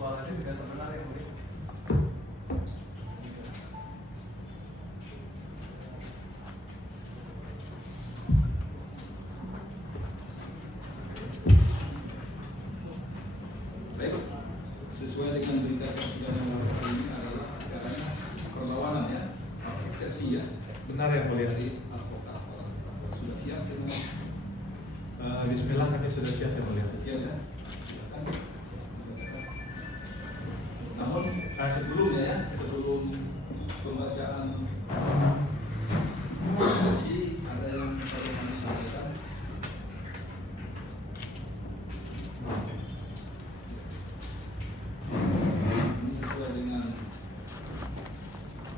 Suaranya tidak terdengar ya, Mulia. Baik, sesuai dengan berita persidangan ini adalah acaranya perlawanan ya, eksepsi ya. Benar ya Mulia. Dari advokat sudah siap dengan Bismillah, kami sudah siap ya Mulia. siap ya. Silakan. Namun sebelumnya ya, sebelum pembacaan eksepsi ada yang perlu kami sampaikan. Ini sesuai dengan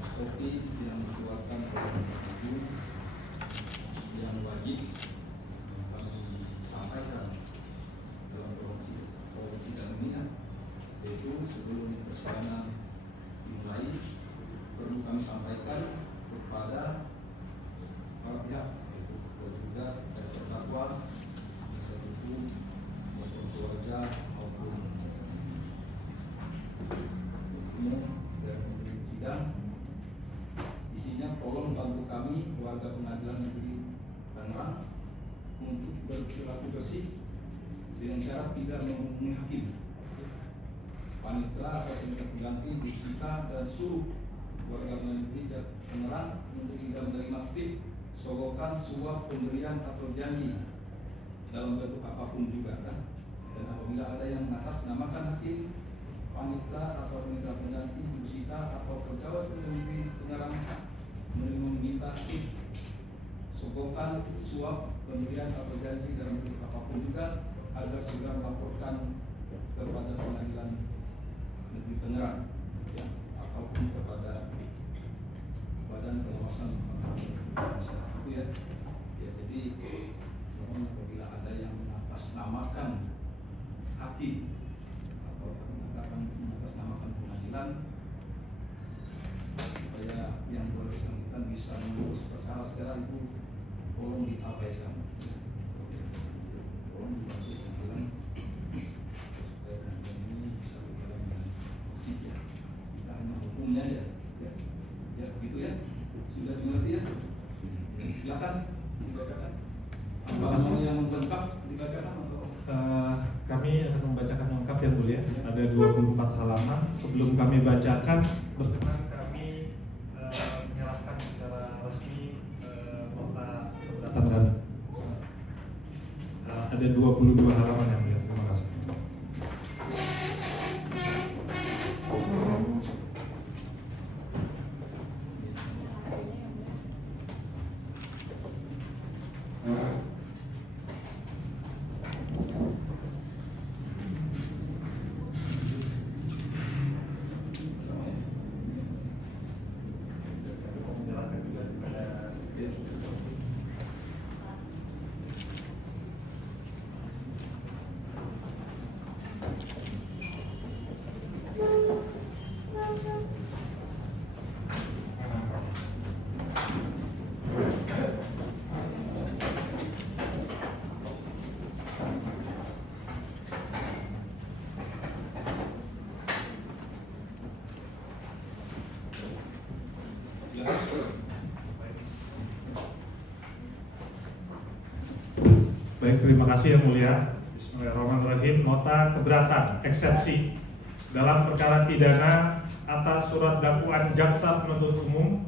SOP yang dikeluarkan oleh Ibu yang wajib kami sampaikan dalam proses sidang ini ya, yaitu sebelum persidangan dimulai perlu kami sampaikan kepada para pihak, yaitu tergugat dan terdakwa, penasihat hukum maupun keluarga maupun umum dan pemberi sidang. Isinya tolong bantu kami warga pengadilan negeri Tangerang untuk berperilaku bersih dengan cara tidak menghubungi hakim, panitera atau penegak pengganti, disita dan suruh warga pengadilan negeri Tangerang untuk tidak menerima tip, sogokan, suap, pemberian atau janji dalam bentuk apapun juga kan. Dan apabila ada yang mengatasnamakan hakim, panitera atau penegak pengganti, disita atau pegawai negeri Tangerang meminta tip, sogokan, suap, pemberian atau janji dalam bentuk apapun juga, agar segera melaporkan kepada pengadilan negeri Tangerang ya, ataupun kepada Badan Pengawasan Masyarakat itu ya. Ya, jadi mohon apabila ada yang mengatasnamakan hakim atau mengatasnamakan pengadilan, supaya yang bersangkutan bisa mengurus perkara secara itu tolong diabaikan. Tolong dibantu pengadilan supaya pengadilan ini bisa berjalan dengan positif ya. Kita hanya hukumnya ya. Ya begitu ya. Sudah dimengerti ya. Silakan dibacakan. Apa yang lengkap dibacakan atau? Kami akan membacakan lengkap yang Mulia. Ada 24 halaman. Sebelum kami bacakan, berkenan kami menyerahkan secara resmi nota keberatan dan ada 22 halaman yang Mulia. Terima kasih. Baik, terima kasih yang Mulia. Bismillahirrahmanirrahim. Nota keberatan eksepsi dalam perkara pidana atas surat dakwaan jaksa penuntut umum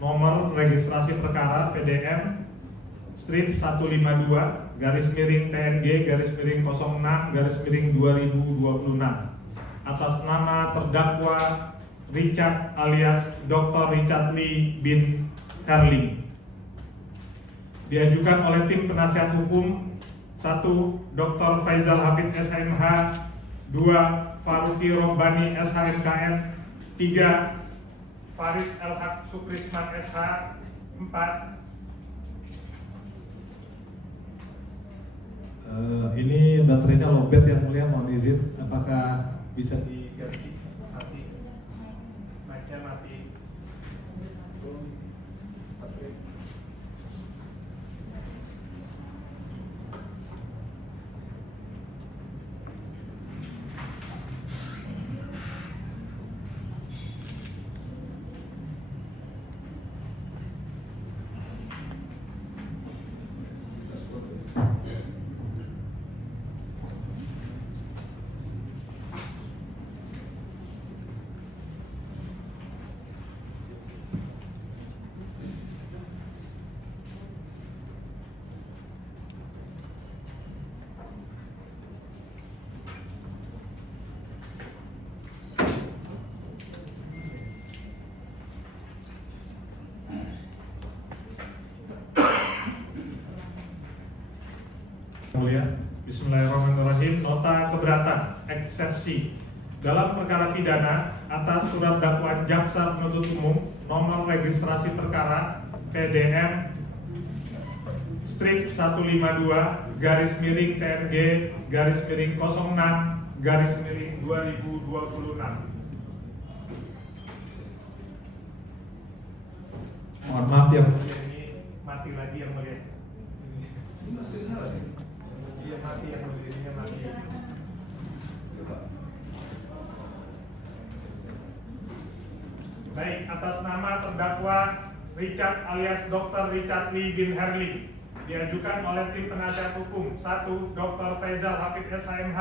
nomor registrasi perkara PDM strip 152 garis miring TNG garis miring 06 garis miring 2026 atas nama terdakwa Richard alias Dr. Richard Lee bin Carling, diajukan oleh tim penasihat hukum 1. Dr. Faizal Hafid SMH, 2. Faruqi Robbani SHMKM, 3. Faris Elhaq Sukrisman SH, 4. Ini baterainya lowbat yang Mulia, mohon izin, apakah bisa diganti? Mati, mic-nya mati. Mulia, Bismillahirrahmanirrahim. Nota keberatan eksepsi dalam perkara pidana atas surat dakwaan jaksa penuntut umum nomor registrasi perkara PDM strip 152 garis miring TNG garis miring 06 garis miring 2026. Mohon maaf yang mulia, ini mati lagi yang mulia. Ini masih dengar sih. Iya mati yang mulia, ini mati. Coba. Baik, atas nama terdakwa Richard alias Dr. Richard Lee bin Herling diajukan oleh tim penasihat hukum 1. Dr. Faizal Hafid SHMH,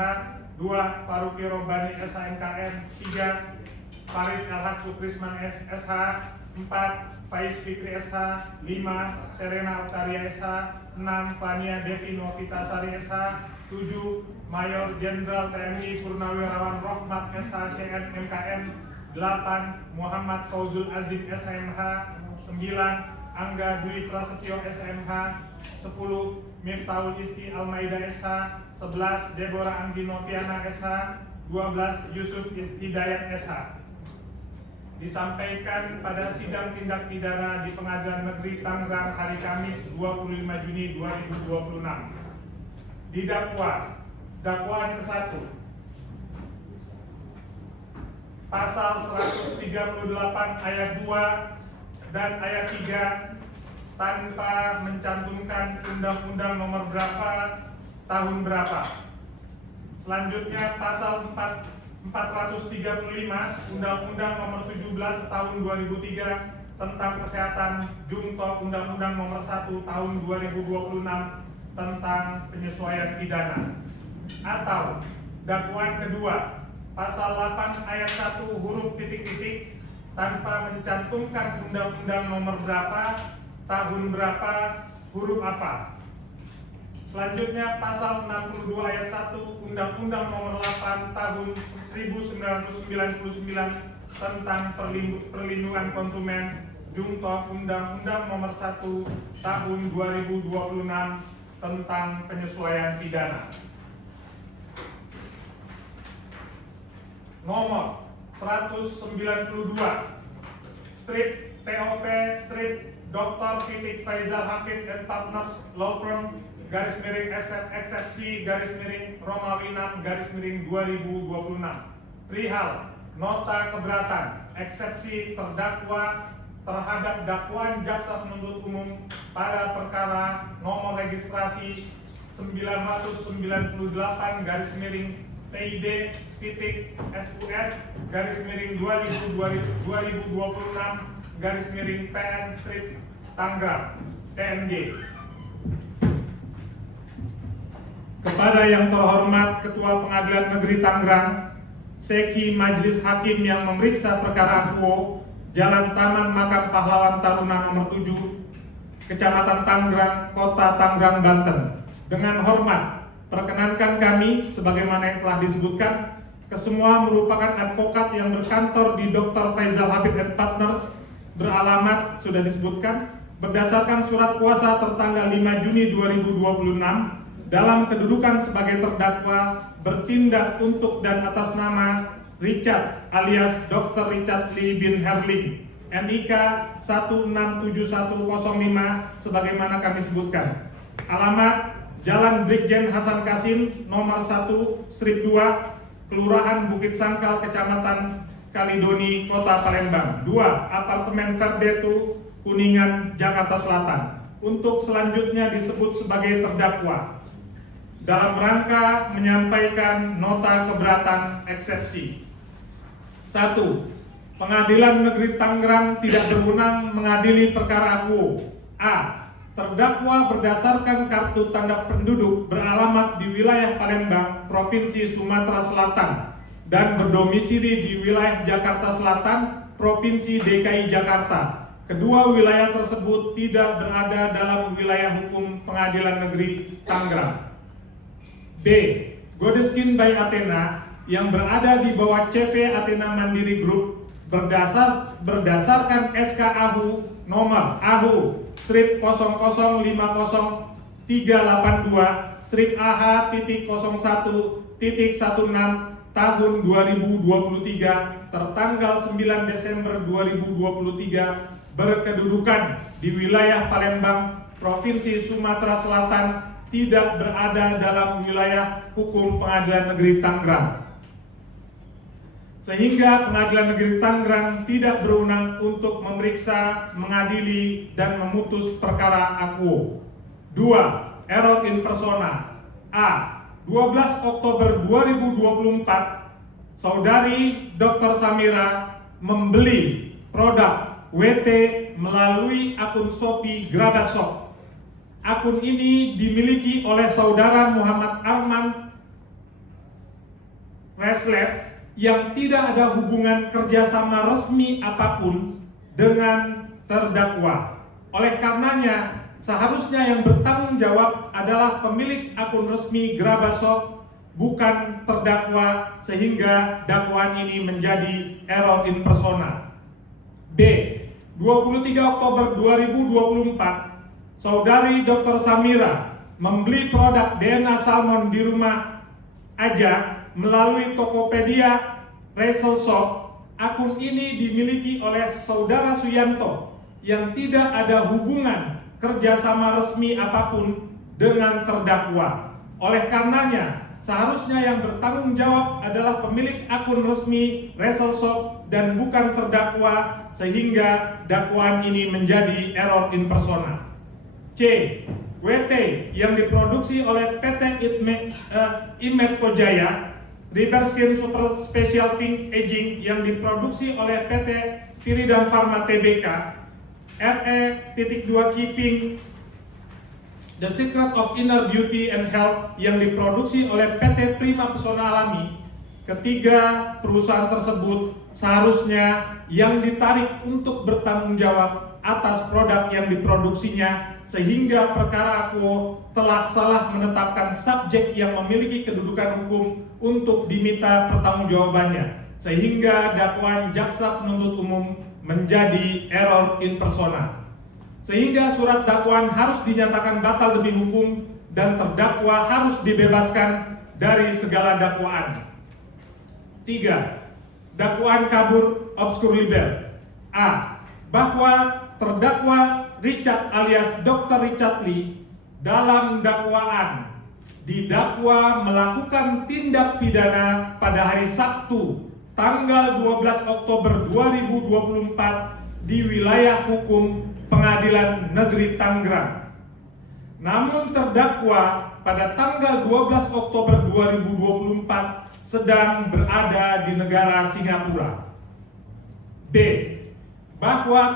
2. Faruqi Robani SHMKM, 3. Faris Elhad Sukrisman SH, 4. Faiz Fikri SH, 5. Serena Octaria SH, 6. Fania Devi Novitasari SH, 7. Mayor Jenderal TNI Purnawirawan Rohmat SH CN MKM, 8. Muhammad Fauzul Azim SMH, 9. Angga Dwi Prasetyo SMH, 10. Miftahul Isti Almaida SH, 11. Deborah Anggi Noviana SH, 12. Yusuf Hidayat SH. Disampaikan pada sidang tindak pidana di Pengadilan Negeri Tangerang hari Kamis 25 Juni 2026. Didakwa dakwaan ke-1 pasal 138 ayat 2 dan ayat 3 tanpa mencantumkan undang-undang nomor berapa tahun berapa. Selanjutnya pasal 435 Undang-Undang nomor 17 tahun 2003 tentang kesehatan junto Undang-Undang nomor 1 tahun 2026 tentang penyesuaian pidana. Atau dakwaan kedua pasal 8 ayat 1 huruf titik-titik tanpa mencantumkan undang-undang nomor berapa, tahun berapa, huruf apa. Selanjutnya pasal 62 ayat 1 Undang-Undang nomor 8 tahun 1999 tentang perlindungan konsumen junto Undang-Undang nomor 1 tahun 2026 tentang penyesuaian pidana. Nomor 192 strip TOP strip Dr. Faizal Hafid and Partners Law Firm garis miring eksepsi garis miring Romawi 6 garis miring 2026 perihal nota keberatan eksepsi terdakwa terhadap dakwaan jaksa penuntut umum pada perkara nomor registrasi 998 garis miring PID titik SUS garis miring 2026 garis miring PN strip Tangerang TNG. Kepada yang terhormat Ketua Pengadilan Negeri Tangerang, Seki Majelis Hakim yang memeriksa perkara Akuo, Jalan Taman Makam Pahlawan Taruna nomor 7, Kecamatan Tangerang, Kota Tangerang, Banten. Dengan hormat, perkenankan kami sebagaimana yang telah disebutkan, kesemua merupakan advokat yang berkantor di Dr. Faizal Hafid and Partners, beralamat sudah disebutkan, berdasarkan surat kuasa tertanggal 5 Juni 2026 dalam kedudukan sebagai terdakwa bertindak untuk dan atas nama Richard alias Dr. Richard Lee bin Herling NIK 167105 sebagaimana kami sebutkan. Alamat Jalan Brigjen Hasan Kasim nomor 1 strip 2 Kelurahan Bukit Sangkal Kecamatan Kalidoni Kota Palembang. 2. Apartemen Verdetu Kuningan, Jakarta Selatan untuk selanjutnya disebut sebagai terdakwa dalam rangka menyampaikan nota keberatan eksepsi. 1. Pengadilan Negeri Tangerang tidak berwenang mengadili perkara akuo. A. Terdakwa berdasarkan kartu tanda penduduk beralamat di wilayah Palembang, Provinsi Sumatera Selatan dan berdomisili di wilayah Jakarta Selatan, Provinsi DKI Jakarta. Kedua wilayah tersebut tidak berada dalam wilayah hukum Pengadilan Negeri Tangerang. B. Godeskin by Athena yang berada di bawah CV Athena Mandiri Group berdasarkan SK AHU nomor AHU strip 0050382 strip AH.01.16 tahun 2023 tertanggal 9 Desember 2023 berkedudukan di wilayah Palembang, Provinsi Sumatera Selatan, tidak berada dalam wilayah hukum Pengadilan Negeri Tangerang, sehingga Pengadilan Negeri Tangerang tidak berwenang untuk memeriksa, mengadili, dan memutus perkara akuo. 2. Error in persona. A. 12 Oktober 2024, Saudari Dr. Samira membeli produk WT melalui akun Shopee Grabashop. Akun ini dimiliki oleh Saudara Muhammad Arman Reslev yang tidak ada hubungan kerjasama resmi apapun dengan terdakwa. Oleh karenanya, seharusnya yang bertanggung jawab adalah pemilik akun resmi Grabashop, bukan terdakwa, sehingga dakwaan ini menjadi error in persona. B. 23 Oktober 2024, Saudari Dr. Samira membeli produk DNA salmon di rumah aja melalui Tokopedia Resell Shop. Akun ini dimiliki oleh Saudara Suyanto yang tidak ada hubungan kerjasama resmi apapun dengan terdakwa. Oleh karenanya, seharusnya yang bertanggung jawab adalah pemilik akun resmi Resell Shop dan bukan terdakwa, sehingga dakwaan ini menjadi error in persona. C. WT yang diproduksi oleh PT Imetco Jaya, Riberskin Super Special Pink Aging yang diproduksi oleh PT Piridam Pharma Tbk, RE.2 Keeping The Secret of Inner Beauty and Health yang diproduksi oleh PT Prima Pesona Alami. Ketiga perusahaan tersebut seharusnya yang ditarik untuk bertanggung jawab atas produk yang diproduksinya, sehingga perkara akuo telah salah menetapkan subjek yang memiliki kedudukan hukum untuk diminta pertanggungjawabannya, sehingga dakwaan jaksa penuntut umum menjadi error in persona, sehingga surat dakwaan harus dinyatakan batal demi hukum dan terdakwa harus dibebaskan dari segala dakwaan. 3. Dakwaan kabur obscur libel. A. Bahwa terdakwa Richard alias Dr. Richard Lee dalam dakwaan didakwa melakukan tindak pidana pada hari Sabtu tanggal 12 Oktober 2024 di wilayah hukum Pengadilan Negeri Tangerang. Namun terdakwa pada tanggal 12 Oktober 2024 sedang berada di negara Singapura. B. Bahwa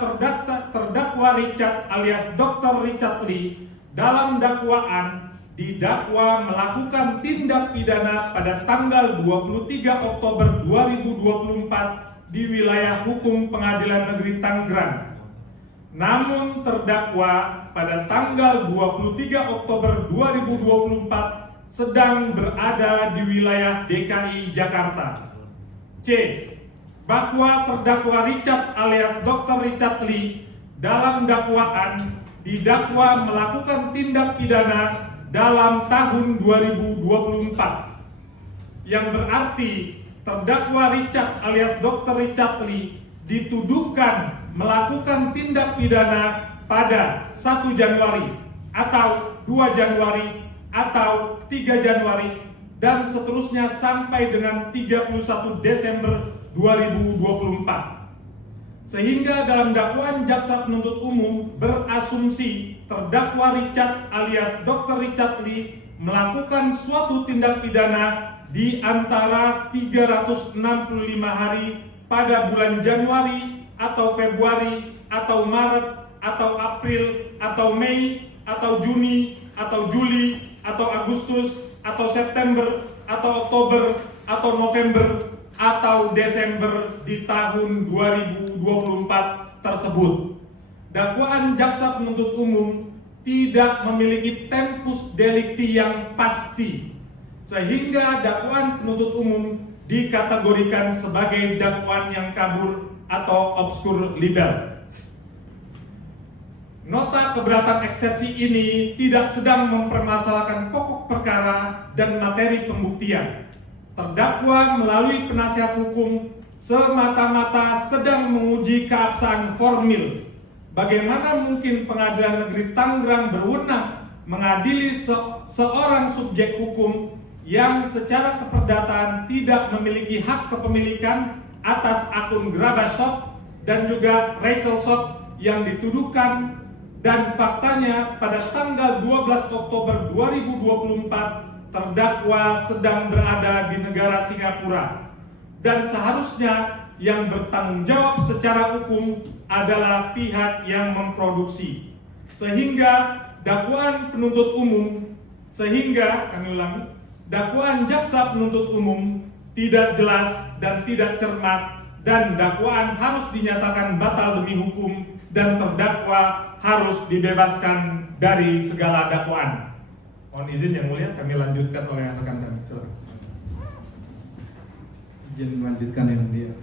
terdakwa Richard alias Dr. Richard Lee dalam dakwaan didakwa melakukan tindak pidana pada tanggal 23 Oktober 2024 di wilayah hukum Pengadilan Negeri Tangerang. Namun terdakwa pada tanggal 23 Oktober 2024 sedang berada di wilayah DKI Jakarta. C. Bahwa terdakwa Richard alias Dr. Richard Lee dalam dakwaan didakwa melakukan tindak pidana dalam tahun 2024, yang berarti terdakwa Richard alias Dr. Richard Lee dituduhkan melakukan tindak pidana pada 1 Januari atau 2 Januari atau 3 Januari dan seterusnya sampai dengan 31 Desember 2024. Sehingga dalam dakwaan jaksa penuntut umum berasumsi terdakwa Richard alias Dr. Richard Lee melakukan suatu tindak pidana di antara 365 hari pada bulan Januari atau Februari atau Maret atau April atau Mei atau Juni atau Juli atau Agustus atau September atau Oktober atau November atau Desember di tahun 2024 tersebut. Dakwaan jaksa penuntut umum tidak memiliki tempus delicti yang pasti, sehingga dakwaan penuntut umum dikategorikan sebagai dakwaan yang kabur atau obscur libel. Nota keberatan eksepsi ini tidak sedang mempermasalahkan pokok perkara dan materi pembuktian. Terdakwa melalui penasihat hukum semata-mata sedang menguji keabsahan formil. Bagaimana mungkin Pengadilan Negeri Tangerang berwenang mengadili seorang subjek hukum yang secara keperdataan tidak memiliki hak kepemilikan atas akun Grabashop dan juga Rachel Shop yang dituduhkan, dan faktanya pada tanggal 12 Oktober 2024 terdakwa sedang berada di negara Singapura, dan seharusnya yang bertanggung jawab secara hukum adalah pihak yang memproduksi. Sehingga dakwaan penuntut umum, dakwaan jaksa penuntut umum tidak jelas dan tidak cermat, dan dakwaan harus dinyatakan batal demi hukum dan terdakwa harus dibebaskan dari segala dakwaan. Mohon izin yang mulia, kami lanjutkan oleh rekan kami. Silakan. Izin melanjutkan yang mulia.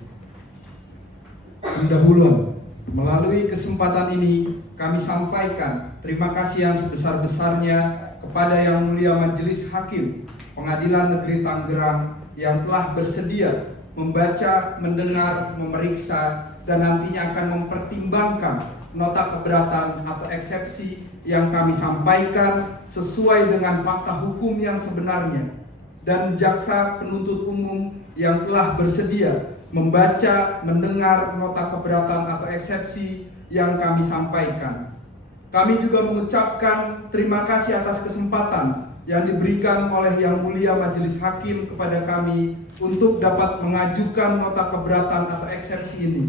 Pendahuluan, melalui kesempatan ini kami sampaikan terima kasih yang sebesar-besarnya kepada Yang Mulia Majelis Hakim Pengadilan Negeri Tangerang yang telah bersedia membaca, mendengar, memeriksa, dan nantinya akan mempertimbangkan nota keberatan atau eksepsi yang kami sampaikan sesuai dengan fakta hukum yang sebenarnya, dan jaksa penuntut umum yang telah bersedia membaca, mendengar nota keberatan atau eksepsi yang kami sampaikan. Kami juga mengucapkan terima kasih atas kesempatan yang diberikan oleh Yang Mulia Majelis Hakim kepada kami untuk dapat mengajukan nota keberatan atau eksepsi ini,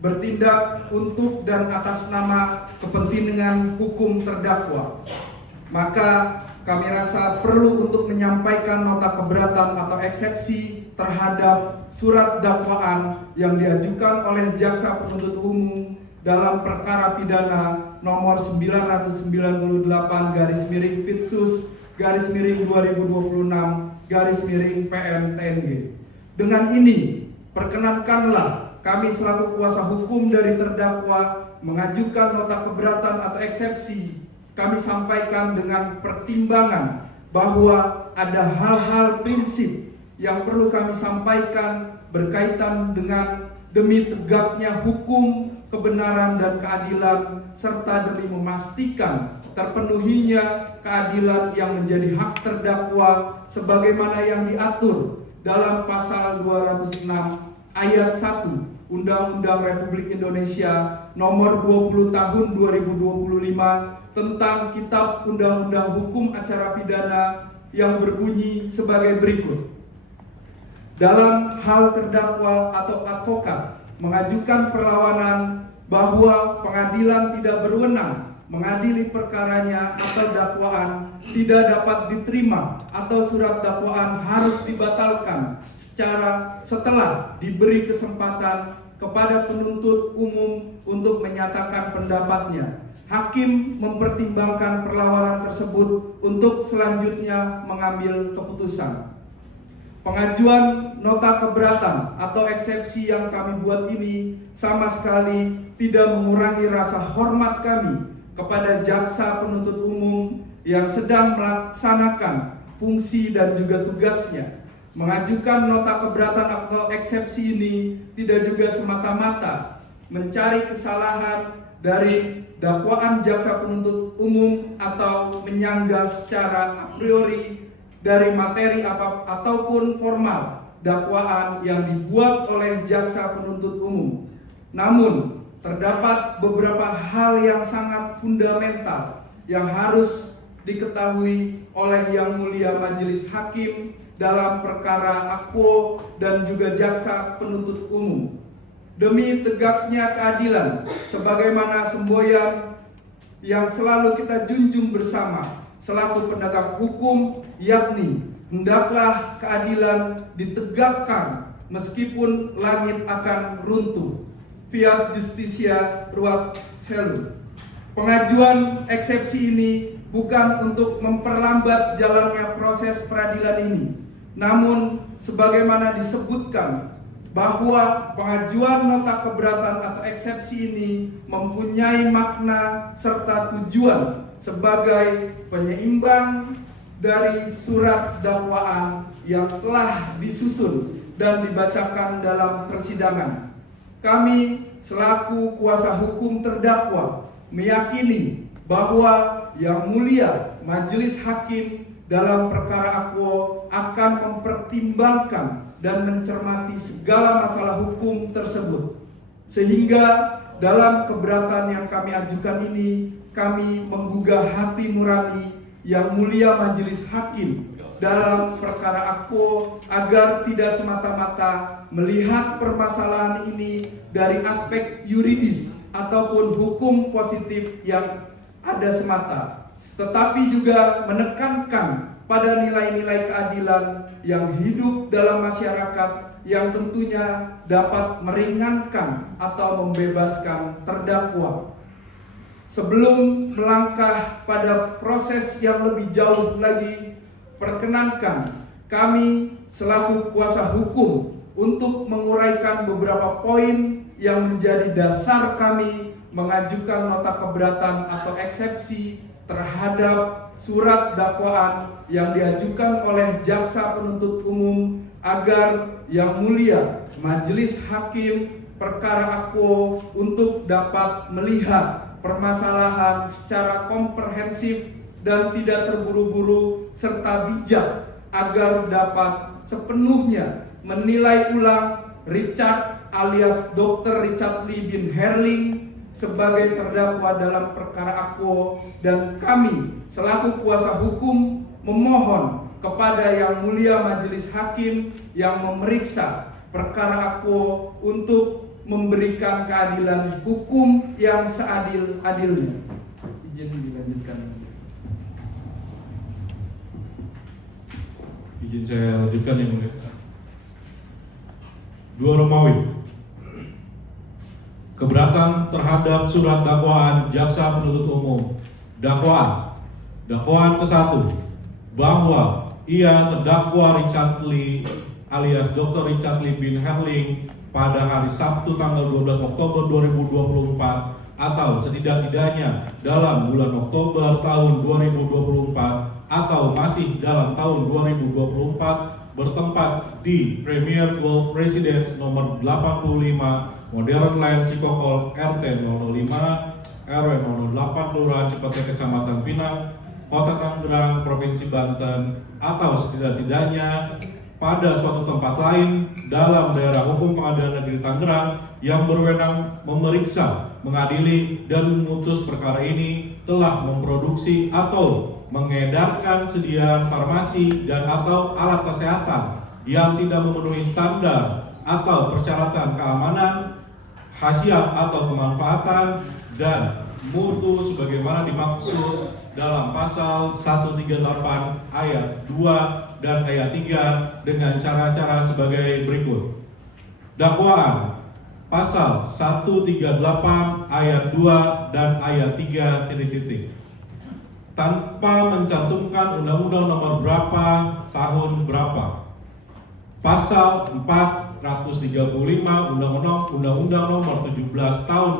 bertindak untuk dan atas nama kepentingan hukum terdakwa. Maka kami rasa perlu untuk menyampaikan nota keberatan atau eksepsi terhadap surat dakwaan yang diajukan oleh jaksa penuntut umum dalam perkara pidana nomor 909/2026/2026/PM-TNG. Dengan ini, perkenankanlah kami selaku kuasa hukum dari terdakwa mengajukan nota keberatan atau eksepsi. Kami sampaikan dengan pertimbangan bahwa ada hal-hal prinsip yang perlu kami sampaikan berkaitan dengan demi tegaknya hukum, kebenaran dan keadilan, serta demi memastikan terpenuhinya keadilan yang menjadi hak terdakwa sebagaimana yang diatur dalam pasal 206 ayat 1 Undang-Undang Republik Indonesia nomor 20 tahun 2025 tentang Kitab Undang-Undang Hukum Acara Pidana yang berbunyi sebagai berikut. Dalam hal terdakwa atau advokat mengajukan perlawanan bahwa pengadilan tidak berwenang mengadili perkaranya atau dakwaan tidak dapat diterima atau surat dakwaan harus dibatalkan setelah diberi kesempatan kepada penuntut umum untuk menyatakan pendapatnya. Hakim mempertimbangkan perlawanan tersebut untuk selanjutnya mengambil keputusan. Pengajuan nota keberatan atau eksepsi yang kami buat ini sama sekali tidak mengurangi rasa hormat kami kepada jaksa penuntut umum yang sedang melaksanakan fungsi dan juga tugasnya. Mengajukan nota keberatan atau eksepsi ini tidak juga semata-mata mencari kesalahan dari dakwaan jaksa penuntut umum atau menyanggah secara a priori dari materi ataupun formal dakwaan yang dibuat oleh jaksa penuntut umum. Namun, terdapat beberapa hal yang sangat fundamental yang harus diketahui oleh Yang Mulia Majelis Hakim dalam perkara Akpo dan juga Jaksa Penuntut Umum. Demi tegaknya keadilan, sebagaimana semboyan yang selalu kita junjung bersama selaku penegak hukum, yakni hendaklah keadilan ditegakkan meskipun langit akan runtuh. Fiat Justitia Ruat Caelum. Pengajuan eksepsi ini bukan untuk memperlambat jalannya proses peradilan ini, namun sebagaimana disebutkan bahwa pengajuan nota keberatan atau eksepsi ini mempunyai makna serta tujuan sebagai penyeimbang dari surat dakwaan yang telah disusun dan dibacakan dalam persidangan. Kami selaku kuasa hukum terdakwa meyakini bahwa Yang Mulia Majelis Hakim dalam perkara Akpo akan mempertimbangkan dan mencermati segala masalah hukum tersebut, sehingga dalam keberatan yang kami ajukan ini kami menggugah hati nurani Yang Mulia Majelis Hakim dalam perkara Akpo agar tidak semata-mata melihat permasalahan ini dari aspek yuridis ataupun hukum positif yang ada semata, tetapi juga menekankan pada nilai-nilai keadilan yang hidup dalam masyarakat yang tentunya dapat meringankan atau membebaskan terdakwa. Sebelum melangkah pada proses yang lebih jauh lagi, perkenankan kami selaku kuasa hukum untuk menguraikan beberapa poin yang menjadi dasar kami mengajukan nota keberatan atau eksepsi terhadap surat dakwaan yang diajukan oleh Jaksa Penuntut Umum agar Yang Mulia Majelis Hakim perkara Akpo untuk dapat melihat permasalahan secara komprehensif dan tidak terburu-buru serta bijak agar dapat sepenuhnya menilai ulang Richard alias Dr. Richard Lee bin Herling sebagai terdakwa dalam perkara Akpo, dan kami selaku kuasa hukum memohon kepada Yang Mulia Majelis Hakim yang memeriksa perkara Akpo untuk memberikan keadilan hukum yang seadil-adilnya. Izin dilanjutkan. Izin saya lanjutkan yang mulia. 2 Romawi. Keberatan terhadap surat dakwaan Jaksa Penuntut Umum. Dakwaan ke-1, bahwa ia terdakwa Richard Lee alias Dr. Richard Lee bin Herling pada hari Sabtu tanggal 12 Oktober 2024 atau setidak-tidaknya dalam bulan Oktober tahun 2024 atau masih dalam tahun 2024 bertempat di Premier Golf Residence nomor 85 Modern Land Cikokol RT 005 RW 008 Kelurahan Cipete Kecamatan Pinang, Kota Tangerang, Provinsi Banten atau setidak-tidaknya pada suatu tempat lain dalam daerah hukum Pengadilan Negeri Tangerang yang berwenang memeriksa, mengadili, dan memutus perkara ini telah memproduksi atau mengedarkan sediaan farmasi dan atau alat kesehatan yang tidak memenuhi standar atau persyaratan keamanan, khasiat atau kemanfaatan, dan mutu sebagaimana dimaksud dalam pasal 138 ayat 2 dan ayat 3 dengan cara-cara sebagai berikut. Dakwaan pasal 138 ayat 2 dan ayat 3 tanpa mencantumkan undang-undang nomor berapa tahun berapa. Pasal 435 Undang-Undang nomor 17 tahun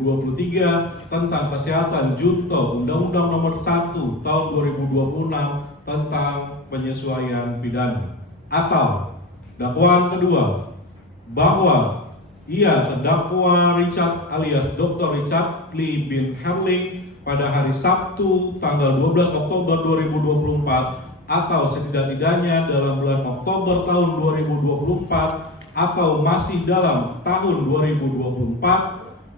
2023 tentang kesehatan junto Undang-Undang nomor 1 tahun 2026 tentang penyesuaian pidana. Atau dakwaan kedua, bahwa ia terdakwa Richard alias Dr. Richard Lee bin Herling pada hari Sabtu tanggal 12 Oktober 2024 atau setidak-tidaknya dalam bulan Oktober tahun 2024 atau masih dalam tahun 2024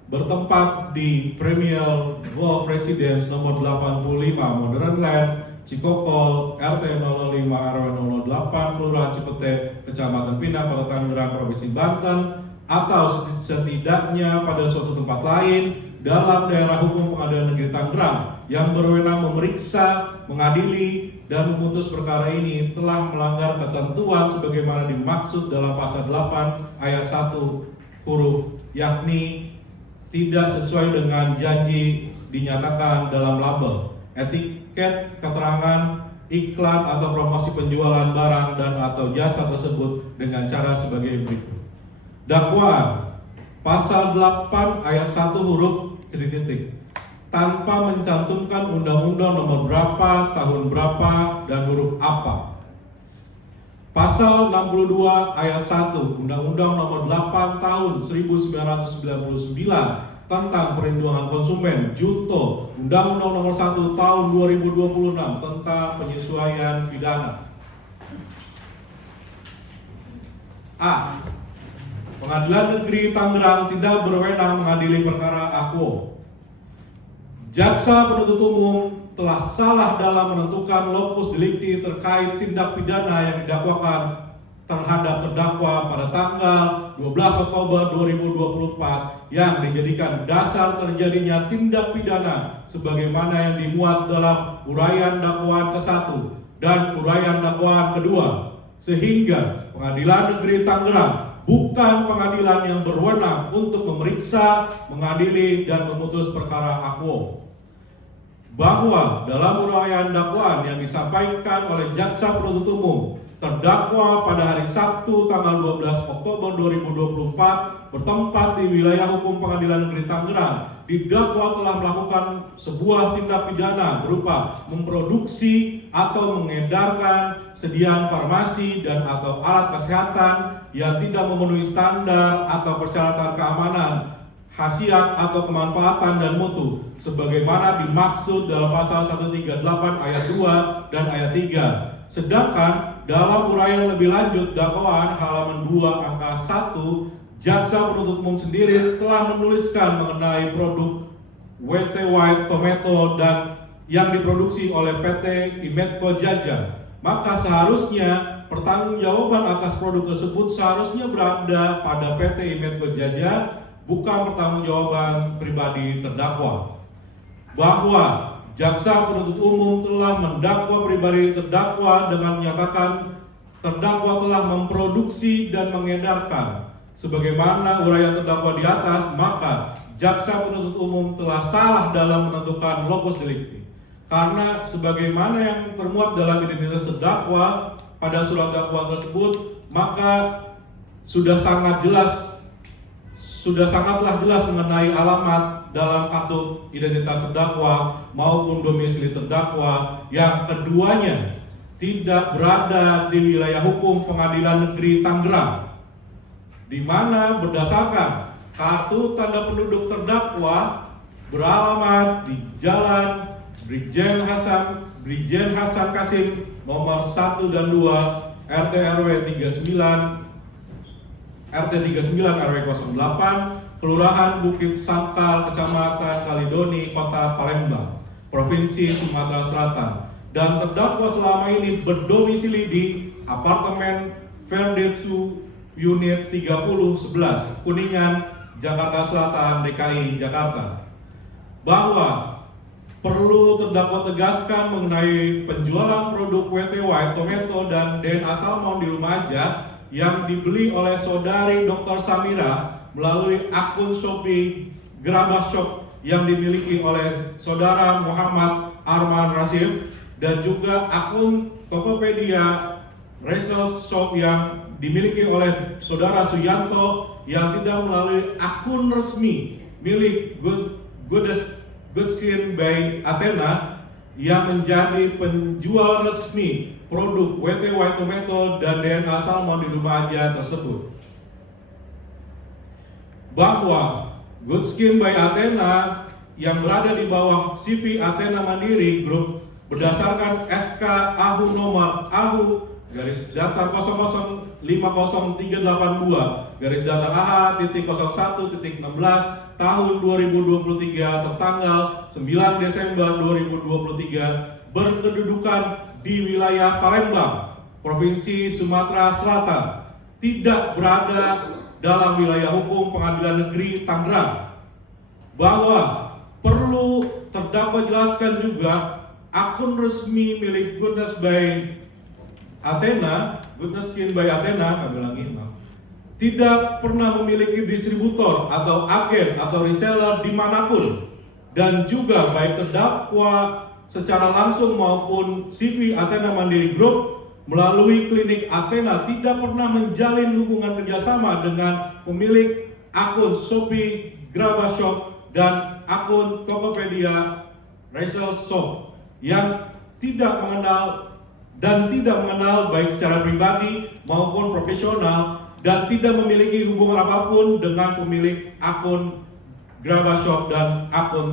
bertempat di Premier Golf Residence nomor 85 Modern Land, Cikokol, RT 005 RW 08, Kelurahan Cipete, Kecamatan Pinang, Kota Tangerang, Provinsi Banten, atau setidaknya pada suatu tempat lain dalam daerah hukum Pengadilan Negeri Tangerang yang berwenang memeriksa, mengadili, dan memutus perkara ini telah melanggar ketentuan sebagaimana dimaksud dalam pasal 8 ayat 1 huruf, yakni tidak sesuai dengan janji dinyatakan dalam label, etiket, keterangan, iklan atau promosi penjualan barang dan atau jasa tersebut dengan cara sebagai berikut. Dakwaan pasal 8 ayat 1 huruf titik-titik tanpa mencantumkan undang-undang nomor berapa, tahun berapa, dan huruf apa. Pasal 62 ayat 1 Undang-Undang nomor 8 tahun 1999 tentang perlindungan konsumen junto Undang-Undang nomor 1 tahun 2026 tentang penyesuaian pidana. A. Pengadilan Negeri Tangerang tidak berwenang mengadili perkara akuo. Jaksa penuntut umum telah salah dalam menentukan lokus delikti terkait tindak pidana yang didakwakan terhadap terdakwa pada tanggal 12 Oktober 2024 yang dijadikan dasar terjadinya tindak pidana sebagaimana yang dimuat dalam uraian dakwaan ke-1 dan uraian dakwaan kedua, sehingga Pengadilan Negeri Tangerang bukan pengadilan yang berwenang untuk memeriksa, mengadili, dan memutus perkara akuo. Bahwa dalam uraian dakwaan yang disampaikan oleh jaksa penuntut umum, terdakwa pada hari Sabtu tanggal 12 Oktober 2024 bertempat di wilayah hukum Pengadilan Negeri Tangerang, didakwa telah melakukan sebuah tindak pidana berupa memproduksi atau mengedarkan sediaan farmasi dan atau alat kesehatan yang tidak memenuhi standar atau persyaratan keamanan, khasiat atau kemanfaatan dan mutu sebagaimana dimaksud dalam pasal 138 ayat 2 dan ayat 3. Sedangkan dalam uraian lebih lanjut dakwaan halaman 2 angka 1, jaksa penuntut umum sendiri telah menuliskan mengenai produk WT White Tomato dan yang diproduksi oleh PT Imetco Jaja. Maka seharusnya pertanggungjawaban atas produk tersebut seharusnya berada pada PT Imetco Jaja, bukan pertanggungjawaban pribadi terdakwa. Bahwa jaksa penuntut umum telah mendakwa pribadi terdakwa dengan menyatakan terdakwa telah memproduksi dan mengedarkan sebagaimana uraian terdakwa di atas, maka jaksa penuntut umum telah salah dalam menentukan lokus delikti. Karena sebagaimana yang termuat dalam identitas terdakwa pada surat dakwaan tersebut, maka sangatlah jelas mengenai alamat dalam kartu identitas terdakwa maupun domisili terdakwa yang keduanya tidak berada di wilayah hukum Pengadilan Negeri Tangerang, di mana berdasarkan kartu tanda penduduk terdakwa beralamat di Jalan Brigjen Hasan Kasim nomor 1 dan 2 RT RW 39 RW 08, Kelurahan Bukit Sakal, Kecamatan Kalidoni, Kota Palembang, Provinsi Sumatera Selatan, dan terdakwa selama ini berdomisili di apartemen Verdetsu Unit 3011, Kuningan, Jakarta Selatan, DKI Jakarta. Bahwa perlu terdakwa tegaskan mengenai penjualan produk WT White Tomato dan DNA Salmon di Lumajang yang dibeli oleh saudari Dr. Samira melalui akun Shopee Gerabah Shop yang dimiliki oleh saudara Muhammad Arman Rasim, dan juga akun Tokopedia Resell Shop yang dimiliki oleh saudara Suyanto yang tidak melalui akun resmi milik Good Skin by Athena yang menjadi penjual resmi produk WT White Tomato dan DNA Salmon di Lumajang tersebut. Bahwa Good Skin by Athena yang berada di bawah CV Athena Mandiri Group berdasarkan SK AHU nomor AHU garis datar 00 50382 garis datar AH.01.16 tahun 2023 tertanggal 9 Desember 2023 berkedudukan di wilayah Palembang, Provinsi Sumatera Selatan, tidak berada dalam wilayah hukum Pengadilan Negeri Tangerang, bahwa perlu terdakwa jelaskan juga akun resmi milik Goodness Skin by Athena, kami ulangi, tidak pernah memiliki distributor atau agen atau reseller dimanapun, dan juga baik terdakwa secara langsung maupun CV Athena Mandiri Group melalui klinik Athena tidak pernah menjalin hubungan kerjasama dengan pemilik akun Shopee Graba Shop dan akun Tokopedia Resell Shop yang tidak mengenal baik secara pribadi maupun profesional, dan tidak memiliki hubungan apapun dengan pemilik akun Graba Shop dan akun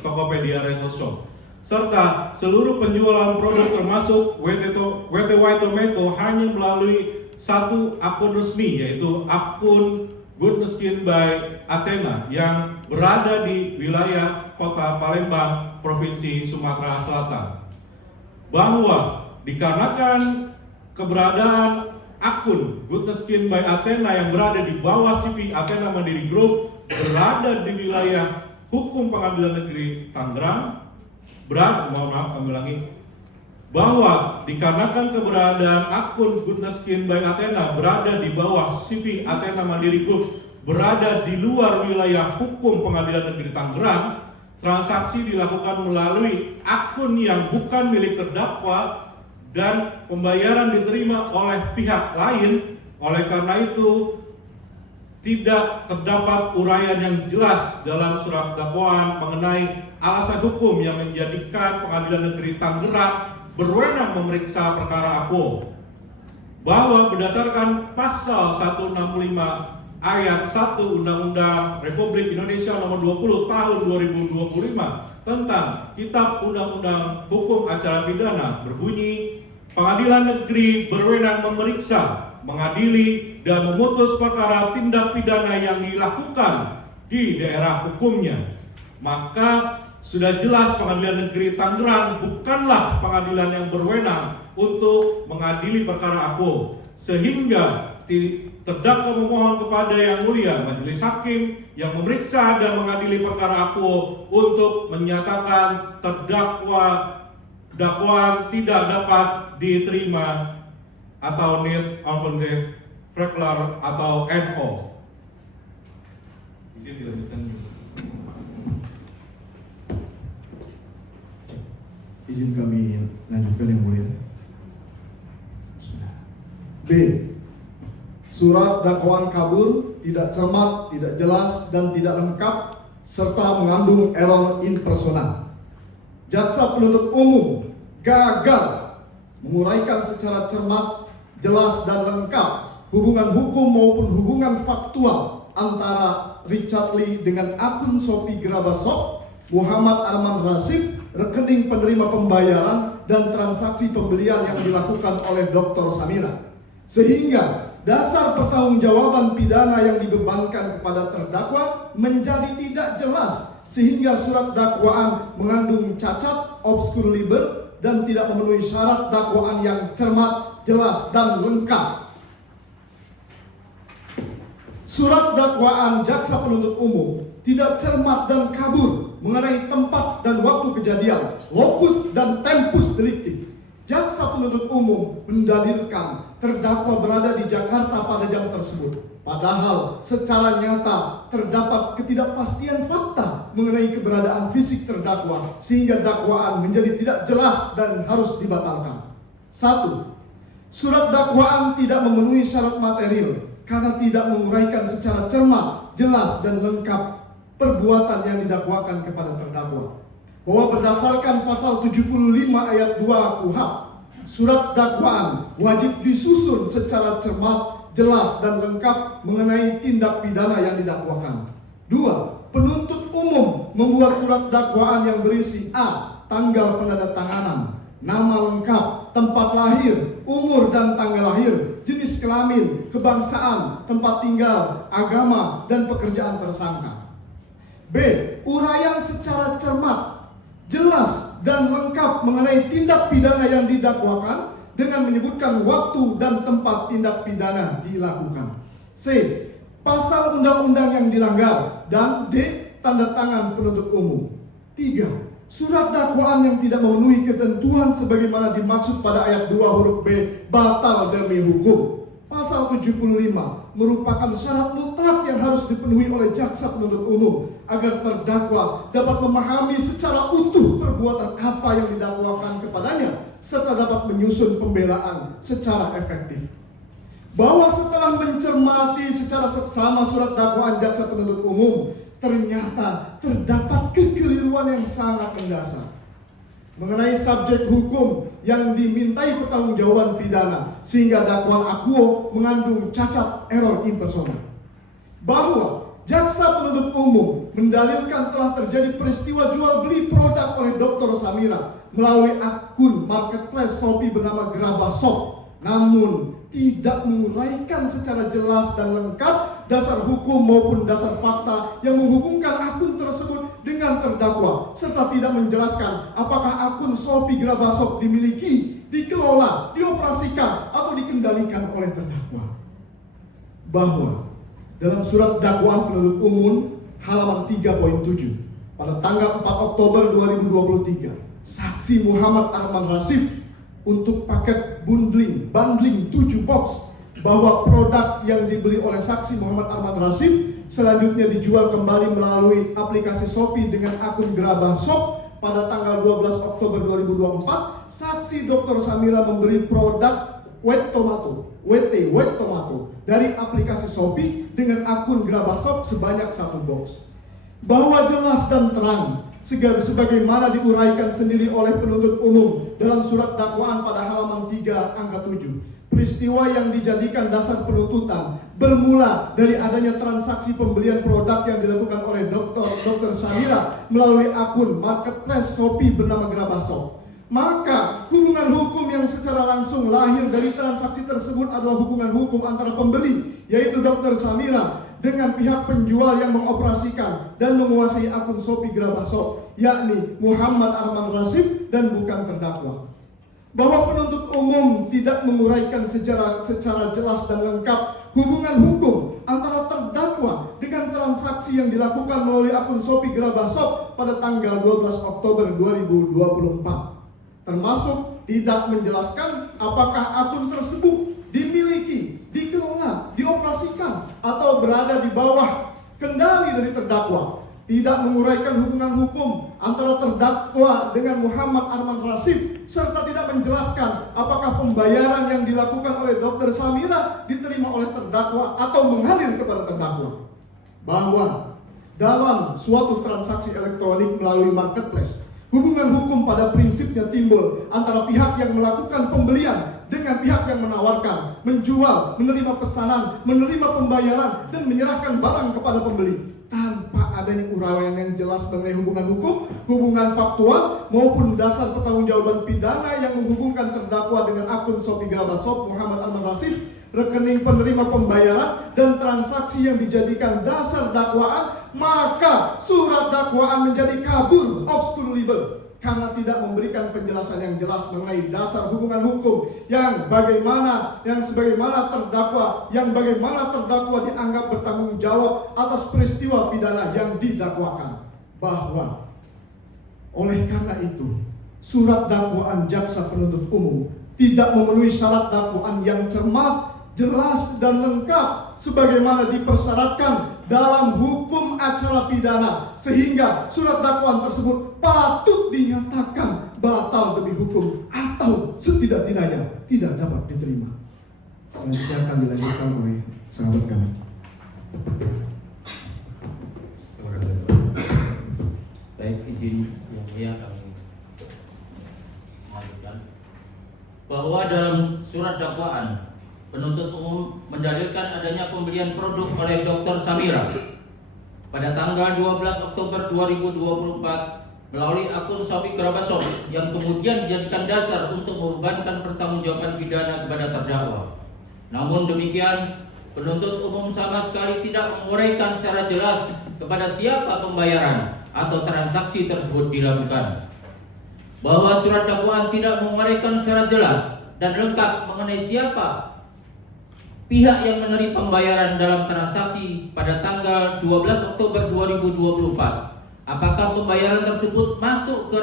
Tokopedia Resell Shop, serta seluruh penjualan produk termasuk WTY Tomato hanya melalui satu akun resmi, yaitu akun Goodness Skin by Athena yang berada di wilayah Kota Palembang, Provinsi Sumatera Selatan. Bahwa dikarenakan keberadaan akun Goodness Skin by Athena yang berada di bawah CV Athena Mandiri Group berada di wilayah hukum Pengadilan Negeri Tangerang, bahwa dikarenakan keberadaan akun Goodness Skin by Athena berada di bawah CV Athena Mandiri Group berada di luar wilayah hukum Pengadilan Negeri Tangerang, transaksi dilakukan melalui akun yang bukan milik terdakwa dan pembayaran diterima oleh pihak lain. Oleh karena itu, tidak terdapat uraian yang jelas dalam surat dakwaan mengenai alasan hukum yang menjadikan Pengadilan Negeri Tangerang berwenang memeriksa perkara AKO. Bahwa berdasarkan pasal 165 ayat 1 Undang-Undang Republik Indonesia Nomor 20 Tahun 2025 tentang Kitab Undang-Undang Hukum Acara Pidana berbunyi, Pengadilan Negeri berwenang memeriksa, mengadili, dan memutus perkara tindak pidana yang dilakukan di daerah hukumnya. Maka sudah jelas Pengadilan Negeri Tangerang bukanlah pengadilan yang berwenang untuk mengadili perkara AKO, sehingga terdakwa memohon kepada Yang Mulia Majelis Hakim yang memeriksa dan mengadili perkara AKO untuk menyatakan dakwaan tidak dapat diterima atau need alternative Freklar atau NO. Ini dilanjutkan. Izin kami lanjutkan Yang Mulia. B. Surat dakwaan kabur, tidak cermat, tidak jelas, dan tidak lengkap, serta mengandung error impersonal. Jaksa penuntut umum gagal menguraikan secara cermat, jelas, dan lengkap hubungan hukum maupun hubungan faktual antara Richard Lee dengan akun Shopee Graba Shop, Muhammad Arman Rasif, rekening penerima pembayaran, dan transaksi pembelian yang dilakukan oleh Dr. Samira. Sehingga dasar pertanggungjawaban pidana yang dibebankan kepada terdakwa menjadi tidak jelas, sehingga surat dakwaan mengandung cacat, obskur liber, dan tidak memenuhi syarat dakwaan yang cermat, jelas, dan lengkap. Surat dakwaan jaksa penuntut umum tidak cermat dan kabur mengenai tempat dan waktu kejadian, lokus dan tempus delicti. Jaksa penuntut umum mendalilkan terdakwa berada di Jakarta pada jam tersebut, padahal secara nyata terdapat ketidakpastian fakta mengenai keberadaan fisik terdakwa, sehingga dakwaan menjadi tidak jelas dan harus dibatalkan. 1. Surat dakwaan tidak memenuhi syarat material karena tidak menguraikan secara cermat, jelas, dan lengkap perbuatan yang didakwakan kepada terdakwa. Bahwa berdasarkan pasal 75 ayat 2 KUHP, surat dakwaan wajib disusun secara cermat, jelas, dan lengkap mengenai tindak pidana yang didakwakan. 2. Penuntut umum membuat surat dakwaan yang berisi A. Tanggal penandatanganan, nama lengkap, tempat lahir, umur dan tanggal lahir, jenis kelamin, kebangsaan, tempat tinggal, agama, dan pekerjaan tersangka. B. Uraian secara cermat, jelas, dan lengkap mengenai tindak pidana yang didakwakan dengan menyebutkan waktu dan tempat tindak pidana dilakukan. C. Pasal undang-undang yang dilanggar. Dan D. Tanda tangan penuntut umum. 3. Surat dakwaan yang tidak memenuhi ketentuan sebagaimana dimaksud pada ayat 2 huruf B batal demi hukum. Pasal 75 merupakan syarat mutlak yang harus dipenuhi oleh jaksa penuntut umum agar terdakwa dapat memahami secara utuh perbuatan apa yang didakwakan kepadanya serta dapat menyusun pembelaan secara efektif. Bahwa setelah mencermati secara seksama surat dakwaan jaksa penuntut umum, ternyata terdapat kekeliruan yang sangat mendasar mengenai subjek hukum yang dimintai pertanggungjawaban pidana, sehingga dakwaan akuo mengandung cacat error impersonal. Bahwa jaksa penuntut umum mendalilkan telah terjadi peristiwa jual beli produk oleh Dr. Samira melalui akun marketplace Shopee bernama Gerabah Shop, namun tidak menguraikan secara jelas dan lengkap dasar hukum maupun dasar fakta yang menghubungkan akun tersebut dengan terdakwa, serta tidak menjelaskan apakah akun Shopee Gerabah Shop dimiliki, dikelola, dioperasikan, atau dikendalikan oleh terdakwa. Bahwa dalam surat dakwaan penuntut umum halaman 3.7 pada tanggal 4 Oktober 2023, saksi Muhammad Arman Rasif untuk paket bundling 7 box bahwa produk yang dibeli oleh saksi Muhammad Arman Rasif selanjutnya dijual kembali melalui aplikasi Shopee dengan akun Gerabah Shop pada tanggal 12 Oktober 2024. Saksi Dr. Samira memberi produk wet tomato dari aplikasi Shopee dengan akun Gerabah Shop sebanyak 1 box. Bahwa jelas dan terang sebagaimana diuraikan sendiri oleh penuntut umum dalam surat dakwaan pada halaman 3 angka 7. Peristiwa yang dijadikan dasar penuntutan bermula dari adanya transaksi pembelian produk yang dilakukan oleh Dr. Samira melalui akun marketplace Shopee bernama Gerabah Shop. Maka hubungan hukum yang secara langsung lahir dari transaksi tersebut adalah hubungan hukum antara pembeli, yaitu Dr. Samira, dengan pihak penjual yang mengoperasikan dan menguasai akun Shopee Gerabah Shop, yakni Muhammad Arman Rasif dan bukan terdakwa. Bahwa penuntut umum tidak menguraikan secara jelas dan lengkap hubungan hukum antara terdakwa dengan transaksi yang dilakukan melalui akun Shopee Gerabah Shop pada tanggal 12 Oktober 2024, termasuk tidak menjelaskan apakah akun tersebut dimiliki, dikelola, dioperasikan, atau berada di bawah kendali dari terdakwa. Tidak menguraikan hubungan hukum antara terdakwa dengan Muhammad Arman Rasif, serta tidak menjelaskan apakah pembayaran yang dilakukan oleh Dr. Samira diterima oleh terdakwa atau mengalir kepada terdakwa. Bahwa dalam suatu transaksi elektronik melalui marketplace, hubungan hukum pada prinsipnya timbul antara pihak yang melakukan pembelian dengan pihak yang menawarkan, menjual, menerima pesanan, menerima pembayaran, dan menyerahkan barang kepada pembeli. Tanpa adanya uraian yang jelas mengenai hubungan hukum, hubungan faktual, maupun dasar pertanggungjawaban pidana yang menghubungkan terdakwa dengan akun Shopee Gerabah Shop Muhammad Arman Rasif, rekening penerima pembayaran, dan transaksi yang dijadikan dasar dakwaan, maka surat dakwaan menjadi kabur, obscurable, karena tidak memberikan penjelasan yang jelas mengenai dasar hubungan hukum yang sebagaimana terdakwa dianggap bertanggung jawab atas peristiwa pidana yang didakwakan. Bahwa oleh karena itu surat dakwaan jaksa penuntut umum tidak memenuhi syarat dakwaan yang cermat, jelas, dan lengkap sebagaimana dipersyaratkan dalam hukum acara pidana, sehingga surat dakwaan tersebut patut dinyatakan batal demi hukum atau setidak-tidaknya tidak dapat diterima. Selanjutnya akan dilanjutkan oleh sahabat kami. Baik, izin yang mulia kami melanjutkan bahwa dalam surat dakwaan penuntut umum mendalilkan adanya pembelian produk oleh Dr. Samira pada tanggal 12 Oktober 2024 melalui akun Shopee Gerabah Shop yang kemudian dijadikan dasar untuk membebankan pertanggungjawaban pidana kepada terdakwa. Namun demikian, penuntut umum sama sekali tidak menguraikan secara jelas kepada siapa pembayaran atau transaksi tersebut dilakukan. Bahwa surat dakwaan tidak menguraikan secara jelas dan lengkap mengenai siapa pihak yang menerima pembayaran dalam transaksi pada tanggal 12 Oktober 2024. Apakah pembayaran tersebut masuk ke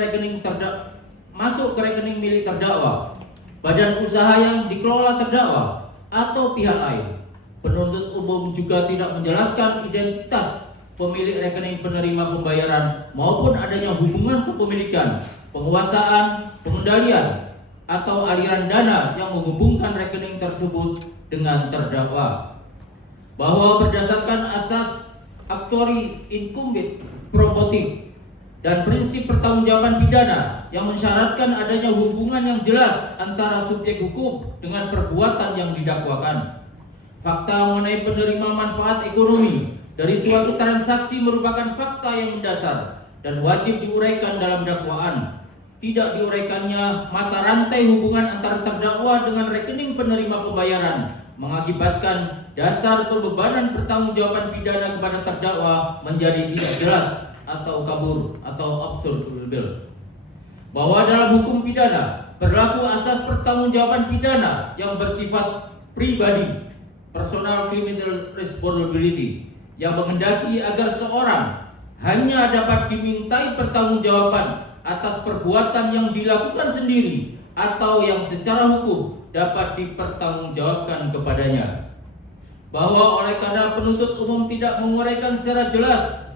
rekening milik terdakwa, badan usaha yang dikelola terdakwa, atau pihak lain. Penuntut umum juga tidak menjelaskan identitas pemilik rekening penerima pembayaran maupun adanya hubungan kepemilikan, penguasaan, pengendalian, atau aliran dana yang menghubungkan rekening tersebut dengan terdakwa. Bahwa berdasarkan asas actuari incumbit probativ dan prinsip pertanggungjawaban pidana yang mensyaratkan adanya hubungan yang jelas antara subjek hukum dengan perbuatan yang didakwakan. Fakta mengenai penerima manfaat ekonomi dari suatu transaksi merupakan fakta yang mendasar dan wajib diuraikan dalam dakwaan. Tidak diuraikannya mata rantai hubungan antara terdakwa dengan rekening penerima pembayaran mengakibatkan dasar pembebanan pertanggungjawaban pidana kepada terdakwa menjadi tidak jelas atau kabur atau absurd. Bahwa dalam hukum pidana berlaku asas pertanggungjawaban pidana yang bersifat pribadi, personal criminal responsibility, yang menghendaki agar seorang hanya dapat dimintai pertanggungjawaban atas perbuatan yang dilakukan sendiri atau yang secara hukum dapat dipertanggungjawabkan kepadanya. Bahwa oleh karena penuntut umum tidak menguraikan secara jelas,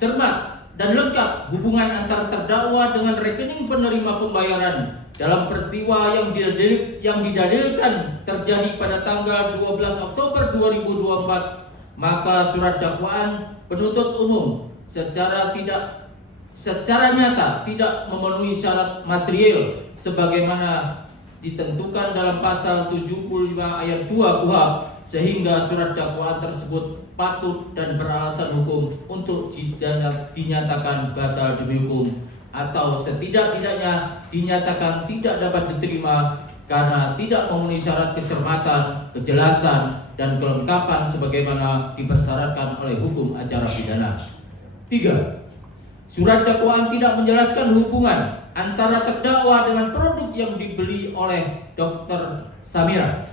cermat, dan lengkap hubungan antara terdakwa dengan rekening penerima pembayaran dalam peristiwa yang didalilkan terjadi pada tanggal 12 Oktober 2024, maka surat dakwaan penuntut umum secara nyata tidak memenuhi syarat material sebagaimana ditentukan dalam pasal 75 ayat 2 KUHP, sehingga surat dakwaan tersebut patut dan beralasan hukum untuk dinyatakan batal demi hukum atau setidak-tidaknya dinyatakan tidak dapat diterima karena tidak memenuhi syarat kecermatan, kejelasan, dan kelengkapan sebagaimana dipersyaratkan oleh hukum acara pidana. 3. Surat dakwaan tidak menjelaskan hubungan antara terdakwa dengan produk yang dibeli oleh Dr. Samira.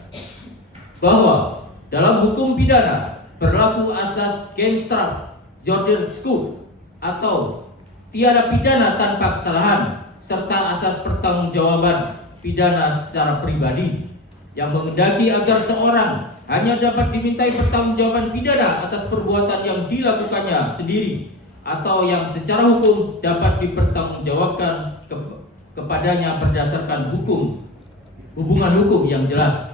Bahwa dalam hukum pidana berlaku asas Genstraf Jorderschool atau tiada pidana tanpa kesalahan, serta asas pertanggungjawaban pidana secara pribadi yang menghendaki agar seorang hanya dapat dimintai pertanggungjawaban pidana atas perbuatan yang dilakukannya sendiri atau yang secara hukum dapat dipertanggungjawabkan kepadanya berdasarkan hubungan hukum yang jelas.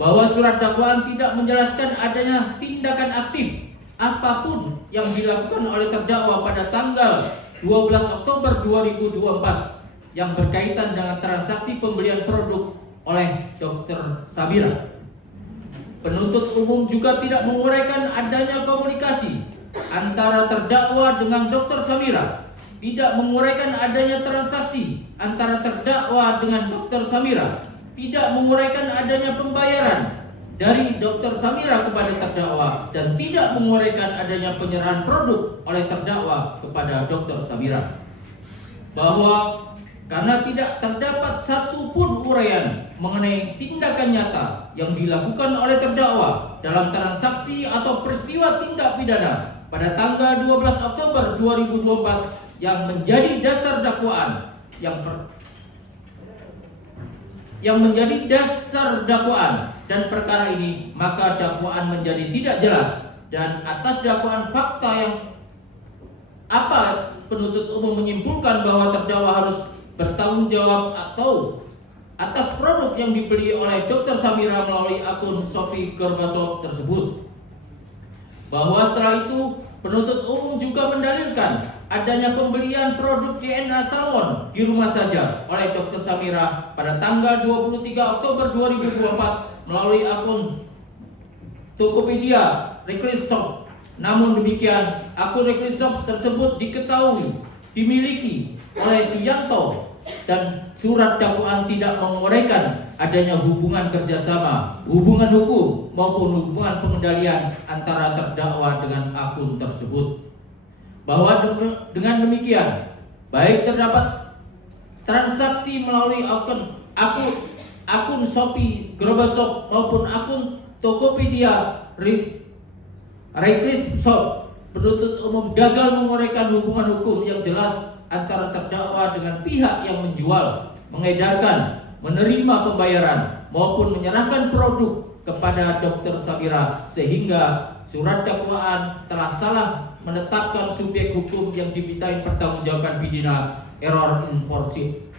Bahwa surat dakwaan tidak menjelaskan adanya tindakan aktif apapun yang dilakukan oleh terdakwa pada tanggal 12 Oktober 2024 yang berkaitan dengan transaksi pembelian produk oleh Dr. Samira. Penuntut umum juga tidak menguraikan adanya komunikasi antara terdakwa dengan Dr. Samira, tidak menguraikan adanya transaksi antara terdakwa dengan Dr. Samira, tidak menguraikan adanya pembayaran dari Dr. Samira kepada terdakwa, dan tidak menguraikan adanya penyerahan produk oleh terdakwa kepada Dr. Samira. Bahwa karena tidak terdapat satupun uraian mengenai tindakan nyata yang dilakukan oleh terdakwa dalam transaksi atau peristiwa tindak pidana pada tanggal 12 Oktober 2024 yang menjadi dasar dakwaan dan perkara ini, maka dakwaan menjadi tidak jelas, dan atas dakwaan fakta yang penuntut umum menyimpulkan bahwa terdakwa harus bertanggung jawab atau atas produk yang dibeli oleh Dr. Samira melalui akun Shopee Gorbashop tersebut. Bahwa setelah itu penuntut umum juga mendalilkan adanya pembelian produk DNA salmon di rumah saja oleh Dr. Samira pada tanggal 23 Oktober 2024 melalui akun Tokopedia Reckless Shop. Namun demikian, akun Reckless Shop tersebut dimiliki oleh Suyanto dan surat dakwaan tidak menguraikan adanya hubungan kerjasama, hubungan hukum maupun hubungan pengendalian antara terdakwa dengan akun tersebut. Bahwa dengan demikian, baik terdapat transaksi melalui akun Shopee, Grabashop maupun akun Tokopedia, Reckless Shop, penuntut umum gagal menguraikan hubungan hukum yang jelas antara terdakwa dengan pihak yang menjual, mengedarkan, menerima pembayaran maupun menyerahkan produk kepada Dr. Samira, sehingga surat dakwaan telah salah menetapkan subjek hukum yang dimintai pertanggungjawaban pidana error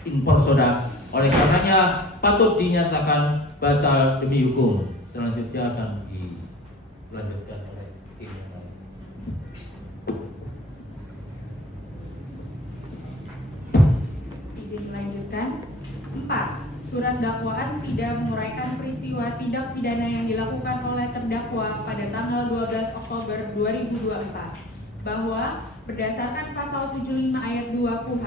in persona. Oleh karenanya patut dinyatakan batal demi hukum. Selanjutnya akan dilanjutkan oleh tim yang lain. Izin dilanjutkan. 4. Surat dakwaan tidak menguraikan peristiwa tindak pidana yang dilakukan oleh terdakwa pada tanggal 12 Oktober 2024 bahwa berdasarkan pasal 75 ayat 2 KUHP,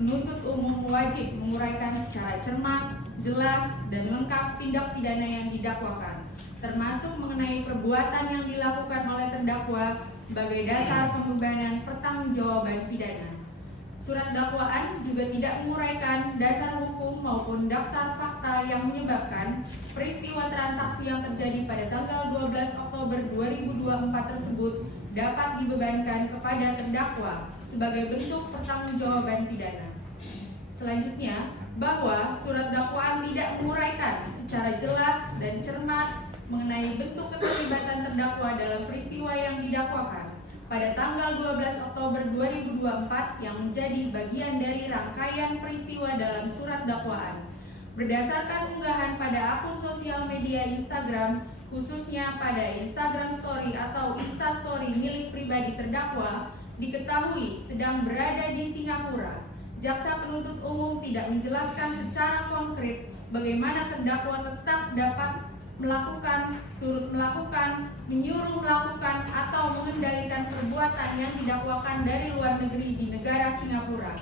penuntut umum wajib menguraikan secara cermat, jelas, dan lengkap tindak pidana yang didakwakan, termasuk mengenai perbuatan yang dilakukan oleh terdakwa sebagai dasar pembebanan pertanggungjawaban pidana. Surat dakwaan juga tidak menguraikan dasar hukum maupun dasar fakta yang menyebabkan peristiwa transaksi yang terjadi pada tanggal 12 Oktober 2024 tersebut dapat dibebankan kepada terdakwa sebagai bentuk pertanggungjawaban pidana. Selanjutnya, bahwa surat dakwaan tidak menguraikan secara jelas dan cermat mengenai bentuk keterlibatan terdakwa dalam peristiwa yang didakwakan pada tanggal 12 Oktober 2024 yang menjadi bagian dari rangkaian peristiwa dalam surat dakwaan. Berdasarkan unggahan pada akun sosial media Instagram, khususnya pada Instagram Story atau Instastory milik pribadi terdakwa, diketahui sedang berada di Singapura. Jaksa penuntut umum tidak menjelaskan secara konkret bagaimana terdakwa tetap dapat melakukan, turut melakukan, menyuruh melakukan, atau mengendalikan perbuatan yang didakwakan dari luar negeri di negara Singapura.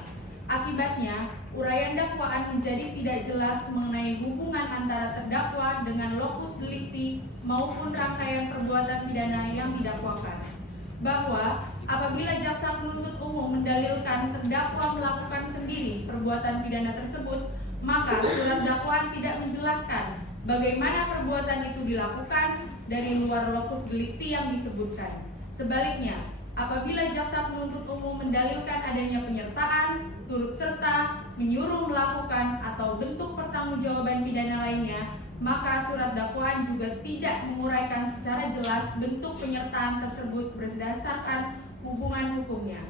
Akibatnya, uraian dakwaan menjadi tidak jelas mengenai hubungan antara terdakwa dengan lokus delikti maupun rangkaian perbuatan pidana yang didakwakan. Bahwa apabila jaksa penuntut umum mendalilkan terdakwa melakukan sendiri perbuatan pidana tersebut, maka surat dakwaan tidak menjelaskan bagaimana perbuatan itu dilakukan dari luar lokus delikti yang disebutkan. Sebaliknya, apabila jaksa penuntut umum mendalilkan adanya penyertaan, turut serta, menyuruh melakukan, atau bentuk pertanggungjawaban pidana lainnya, maka surat dakwaan juga tidak menguraikan secara jelas bentuk penyertaan tersebut berdasarkan hubungan hukumnya.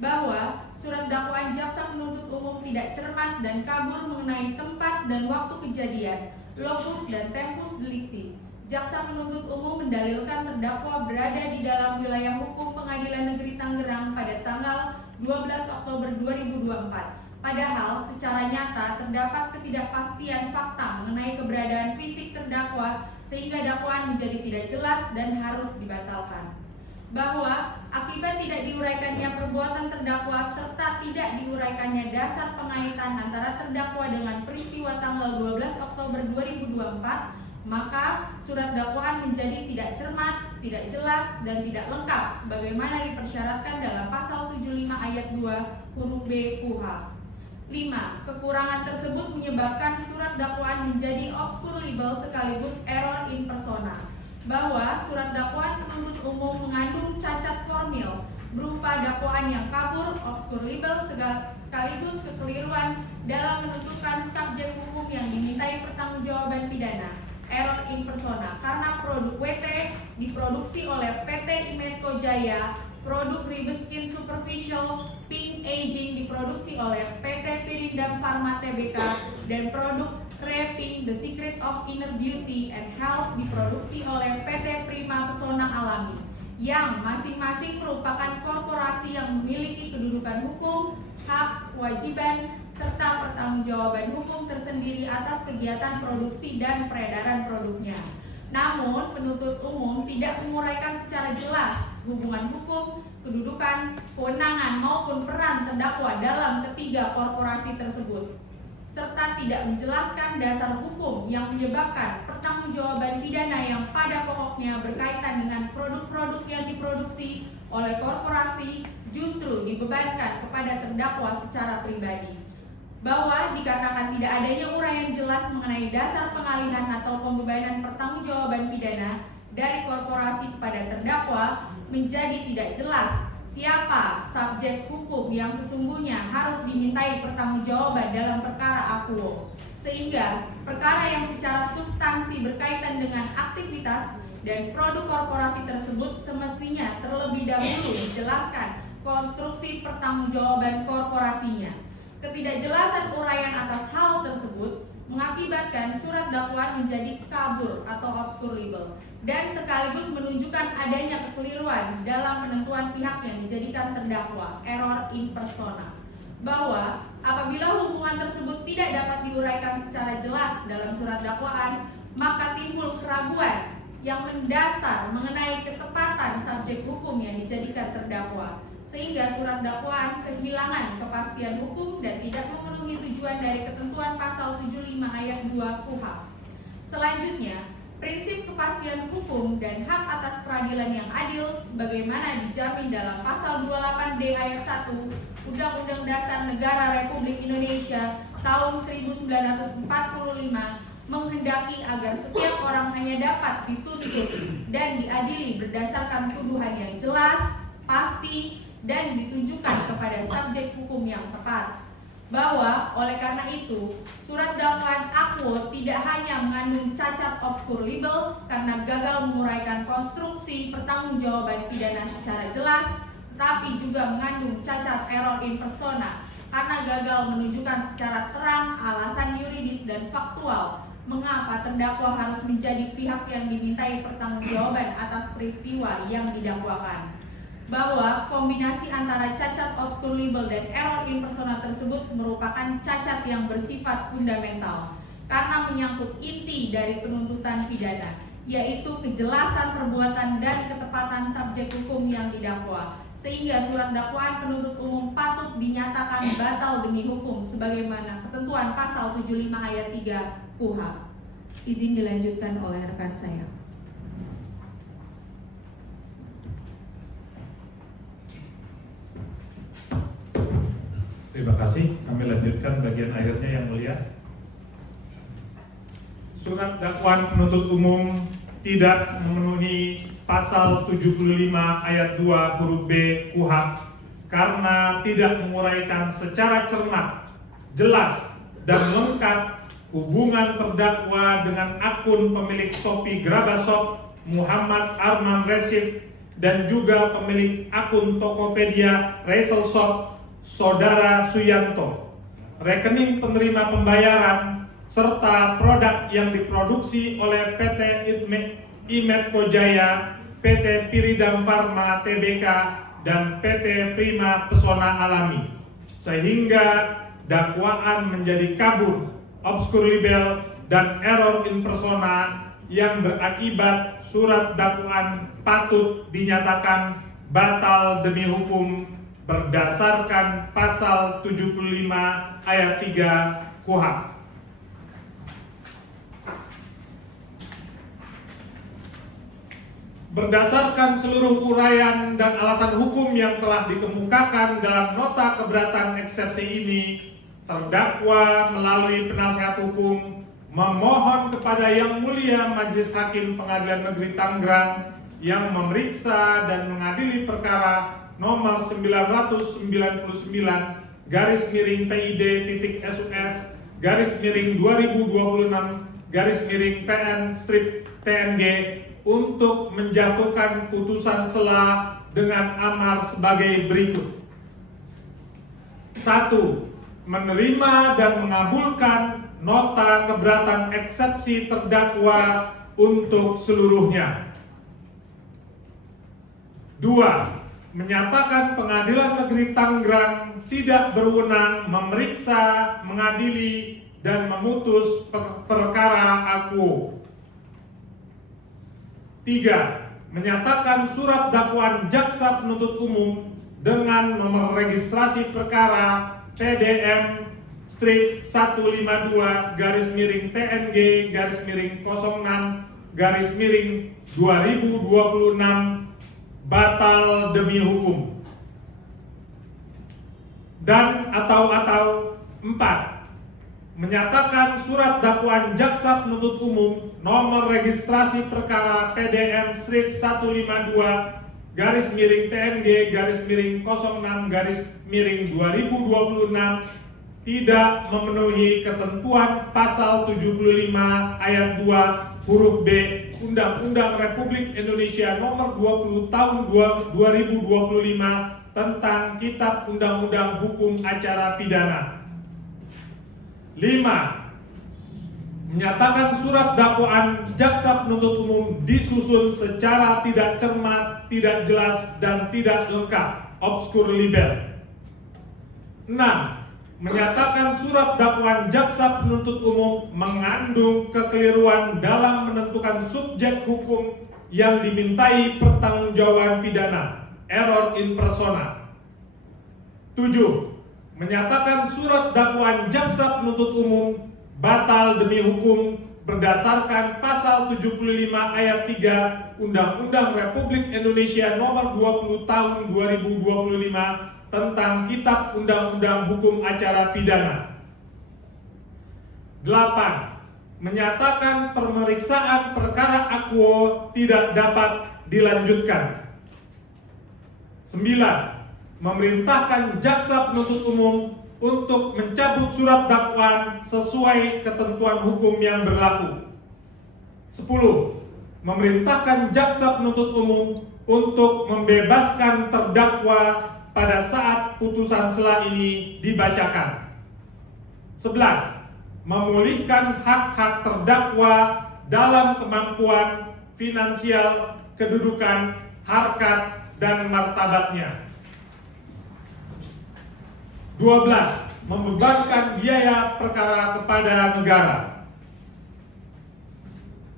Bahwa surat dakwaan jaksa penuntut umum tidak cermat dan kabur mengenai tempat dan waktu kejadian, lokus dan tempus delicti. Jaksa penuntut umum mendalilkan terdakwa berada di dalam wilayah hukum Pengadilan Negeri Tangerang pada tanggal 12 Oktober 2024. Padahal secara nyata terdapat ketidakpastian fakta mengenai keberadaan fisik terdakwa sehingga dakwaan menjadi tidak jelas dan harus dibatalkan. Bahwa akibat tidak diuraikannya perbuatan terdakwa serta tidak diuraikannya dasar pengaitan antara terdakwa dengan peristiwa tanggal 12 Oktober 2024, maka surat dakwaan menjadi tidak cermat, tidak jelas, dan tidak lengkap sebagaimana dipersyaratkan dalam pasal 75 ayat 2 huruf B KUHP. 5. Kekurangan tersebut menyebabkan surat dakwaan menjadi obscure legal sekaligus error in persona. Bahwa surat dakwaan penuntut umum mengandung cacat formil berupa dakwaan yang kabur, obscure legal, sekaligus kekeliruan dalam menentukan subjek hukum yang dimintai pertanggungjawaban pidana, error in persona, karena produk WT diproduksi oleh PT Imetco Jaya, produk Ribeskin Superficial Pink Aging diproduksi oleh PT Pirindam Pharma Tbk, dan produk Creping The Secret of Inner Beauty and Health diproduksi oleh PT Prima Pesona Alami, yang masing-masing merupakan korporasi yang memiliki kedudukan hukum, hak, kewajiban, serta pertanggungjawaban hukum tersendiri atas kegiatan produksi dan peredaran produknya. Namun, penuntut umum tidak menguraikan secara jelas hubungan hukum, kedudukan, kewenangan maupun peran peran terdakwa dalam ketiga korporasi tersebut, serta tidak menjelaskan dasar hukum yang menyebabkan pertanggungjawaban pidana yang pada pokoknya berkaitan dengan produk-produk yang diproduksi oleh korporasi justru dibebankan kepada terdakwa secara pribadi. Bahwa dikarenakan tidak adanya uraian jelas mengenai dasar pengalihan atau pembebanan pertanggungjawaban pidana dari korporasi kepada terdakwa, menjadi tidak jelas siapa subjek hukum yang sesungguhnya harus dimintai pertanggungjawaban dalam perkara akuo, sehingga perkara yang secara substansi berkaitan dengan aktivitas dan produk korporasi tersebut semestinya terlebih dahulu dijelaskan konstruksi pertanggungjawaban korporasinya. Ketidakjelasan uraian atas hal tersebut mengakibatkan surat dakwaan menjadi kabur atau obscure libel dan sekaligus menunjukkan adanya kekeliruan dalam penentuan pihak yang dijadikan terdakwa, error in persona, bahwa apabila hubungan tersebut tidak dapat diuraikan secara jelas dalam surat dakwaan, maka timbul keraguan yang mendasar mengenai ketepatan subjek hukum yang dijadikan terdakwa, sehingga surat dakwaan kehilangan kepastian hukum dan tidak memenuhi tujuan dari ketentuan pasal 75 ayat 2 KUHP. Selanjutnya, prinsip kepastian hukum dan hak atas peradilan yang adil sebagaimana dijamin dalam pasal 28D ayat 1 Undang-Undang Dasar Negara Republik Indonesia tahun 1945 menghendaki agar setiap orang hanya dapat dituntut dan diadili berdasarkan tuduhan yang jelas, pasti, dan ditunjukkan kepada subjek hukum yang tepat. Bahwa oleh karena itu, surat dakwaan akuo tidak hanya mengandung cacat obscure libel karena gagal menguraikan konstruksi pertanggungjawaban pidana secara jelas, tetapi juga mengandung cacat error in persona karena gagal menunjukkan secara terang alasan yuridis dan faktual mengapa terdakwa harus menjadi pihak yang dimintai pertanggungjawaban atas peristiwa yang didakwakan. Bahwa kombinasi antara cacat obscure libel dan error in persona tersebut merupakan cacat yang bersifat fundamental karena menyangkut inti dari penuntutan pidana, yaitu kejelasan perbuatan dan ketepatan subjek hukum yang didakwa, sehingga surat dakwaan penuntut umum patut dinyatakan batal demi hukum sebagaimana ketentuan pasal 75 ayat 3 KUHP. Izin dilanjutkan oleh rekan saya. Terima kasih. Kami lanjutkan bagian akhirnya yang mulia. Surat dakwaan penuntut umum tidak memenuhi pasal 75 ayat 2 huruf B KUHP karena tidak menguraikan secara cermat, jelas, dan lengkap hubungan terdakwa dengan akun pemilik Shopee Grabashop Muhammad Arman Resif dan juga pemilik akun Tokopedia Resel Shop Saudara Suyanto, rekening penerima pembayaran, serta produk yang diproduksi oleh PT Imetco Jaya, PT Piridam Pharma Tbk, dan PT Prima Pesona Alami, sehingga dakwaan menjadi kabur, obscure libel, dan error in persona yang berakibat surat dakwaan patut dinyatakan batal demi hukum berdasarkan pasal 75 ayat 3 KUHP. Berdasarkan seluruh uraian dan alasan hukum yang telah dikemukakan dalam nota keberatan eksepsi ini, terdakwa melalui penasihat hukum memohon kepada Yang Mulia Majelis Hakim Pengadilan Negeri Tangerang yang memeriksa dan mengadili perkara nomor 909/PID-SUS/2026/PN/TNG untuk menjatuhkan putusan sela dengan amar sebagai berikut. 1. Menerima dan mengabulkan nota keberatan eksepsi terdakwa untuk seluruhnya. 2. Menyatakan Pengadilan Negeri Tangerang tidak berwenang memeriksa, mengadili, dan memutus perkara akuo. 3. Menyatakan surat dakwaan jaksa penuntut umum dengan nomor registrasi perkara PDM strip 152 garis miring TNG garis miring 06 garis miring 2026 batal demi hukum. Dan atau 4, menyatakan surat dakwaan jaksa penuntut umum nomor registrasi perkara PDM strip 152 garis miring TNG garis miring 06 garis miring 2026 tidak memenuhi ketentuan pasal 75 ayat 2 huruf B Undang-Undang Republik Indonesia nomor 20 tahun 2025 tentang Kitab Undang-Undang Hukum Acara Pidana. 5. Menyatakan surat dakwaan jaksa penuntut umum disusun secara tidak cermat, tidak jelas, dan tidak lengkap, obskur liber. 6. Menyatakan surat dakwaan jaksa penuntut umum mengandung kekeliruan dalam menentukan subjek hukum yang dimintai pertanggungjawaban pidana, error in persona. 7. Menyatakan surat dakwaan jaksa penuntut umum batal demi hukum berdasarkan pasal 75 ayat 3 Undang-Undang Republik Indonesia nomor 20 tahun 2025 tentang Kitab Undang-Undang Hukum Acara Pidana. 8. Menyatakan pemeriksaan perkara akuo tidak dapat dilanjutkan. 9. Memerintahkan jaksa penuntut umum untuk mencabut surat dakwaan sesuai ketentuan hukum yang berlaku. 10. Memerintahkan jaksa penuntut umum untuk membebaskan terdakwa pada saat putusan sela ini dibacakan. 11. Memulihkan hak-hak terdakwa dalam kemampuan finansial, kedudukan, harkat, dan martabatnya. 12. Membebankan biaya perkara kepada negara.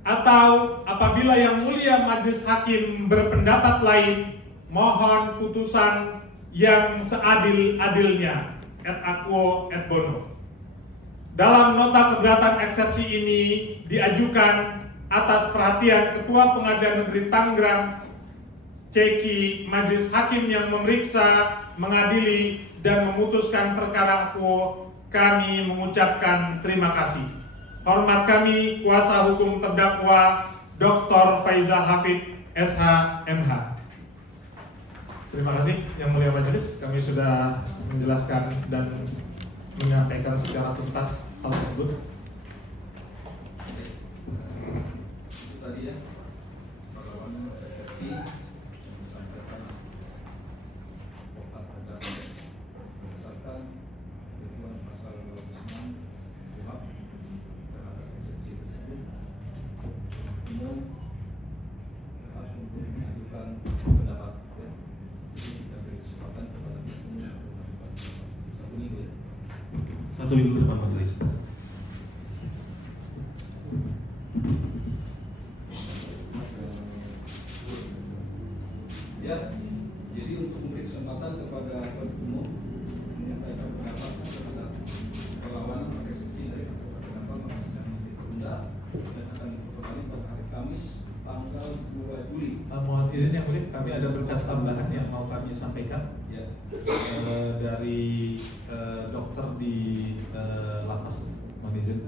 Atau apabila Yang Mulia Majelis Hakim berpendapat lain, mohon putusan yang seadil-adilnya, et aquo et bono. Dalam nota keberatan eksepsi ini diajukan atas perhatian Ketua Pengadilan Negeri Tangerang, Ceki, Majelis Hakim yang memeriksa, mengadili, dan memutuskan perkara akuo, kami mengucapkan terima kasih. Hormat kami, kuasa hukum terdakwa Dr. Faizal Hafid, SH, MH. Terima kasih Yang Mulia Majelis, kami sudah menjelaskan dan menyampaikan secara tuntas hal tersebut. Itu tadi ya, perlawanan eksepsi yang disampaikan berdasarkan ketentuan pasal 26 KUHP terhadap eksepsi tersebut. Umum hak untuk mengajukan pendapat, ya. Jadi kita beri kesempatan kepada umum untuk mengajukan pendapat 1 minggu, ya. 1 minggu ke depan majelis. Ya, jadi untuk memberi kesempatan kepada umum menyampaikan pendapat terhadap perlawanan eksepsi dari terdakwa, maka sidang ditunda dan akan diperoleh pada hari Kamis tanggal 2 Juli. Mohon izin Yang Mulia, kami ada berkas tambahan yang mau kami sampaikan. Ya. Dari dokter di lapas. Mohon izin.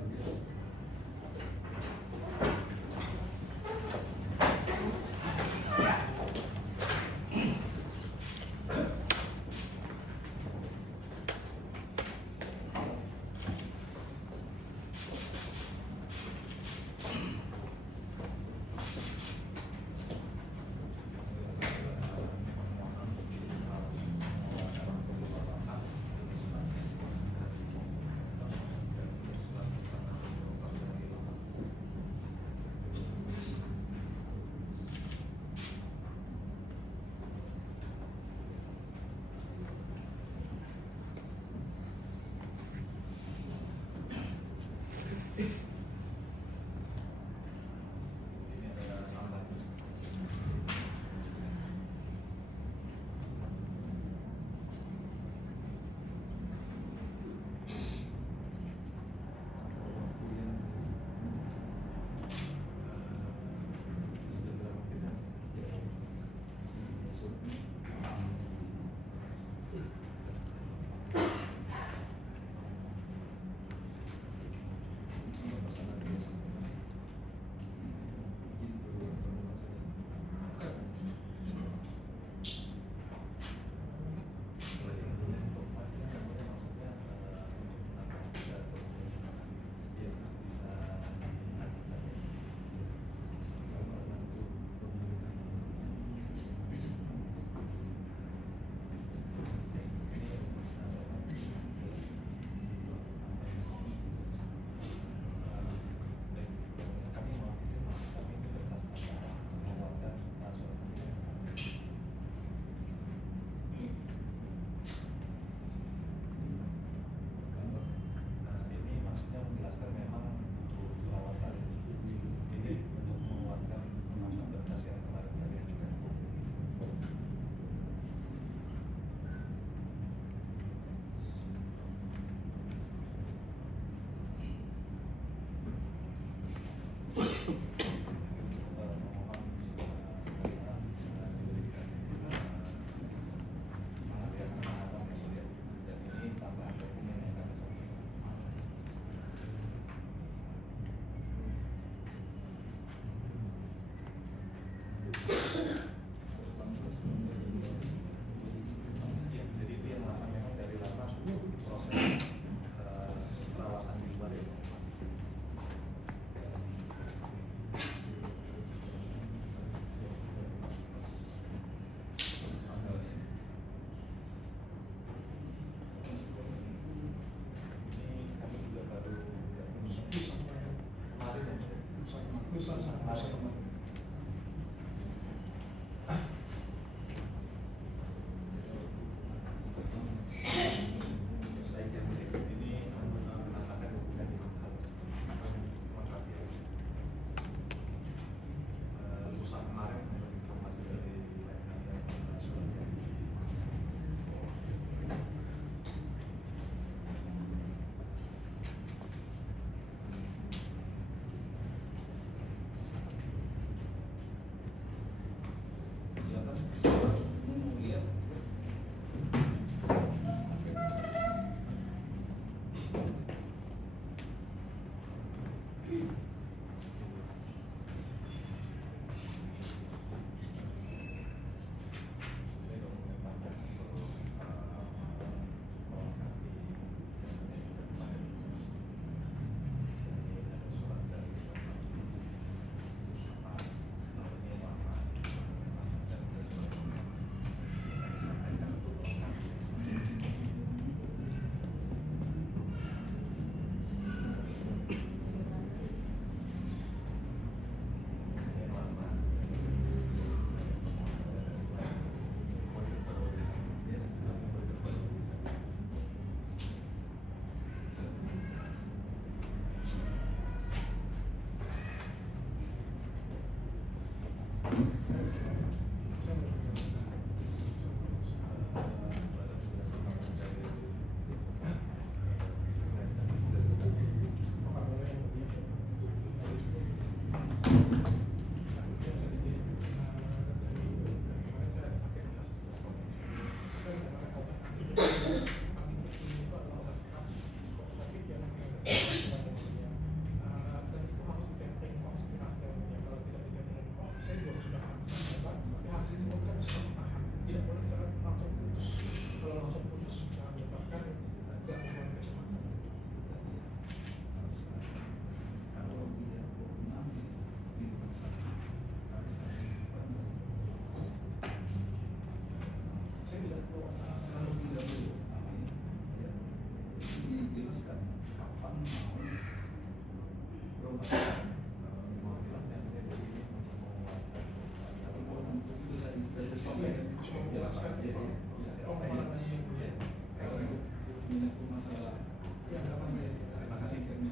menyangkut masalah apa namanya, terima kasih kami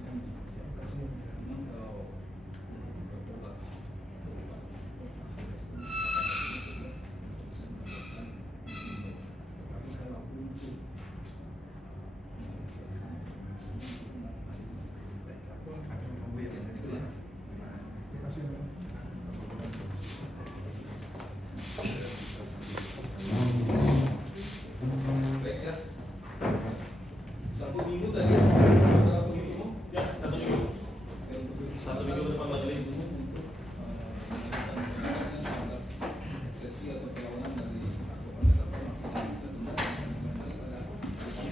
memang kalau bertobat tapi kalau untuk aku akan memberi yang itu ya. Terima kasih. Baik ya. 1 minggu tadi ya. Setelah pemilihan umum. Ya, 1 minggu. Satu minggu ke depan majelis. Eksepsi atau perlawanan dari kepada masalah kita tunda kembali pada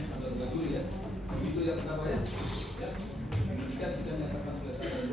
tanggal 2 Juli ya. Begitu ya kenapa ya? Ya. Demikian sidang nyatakan selesai.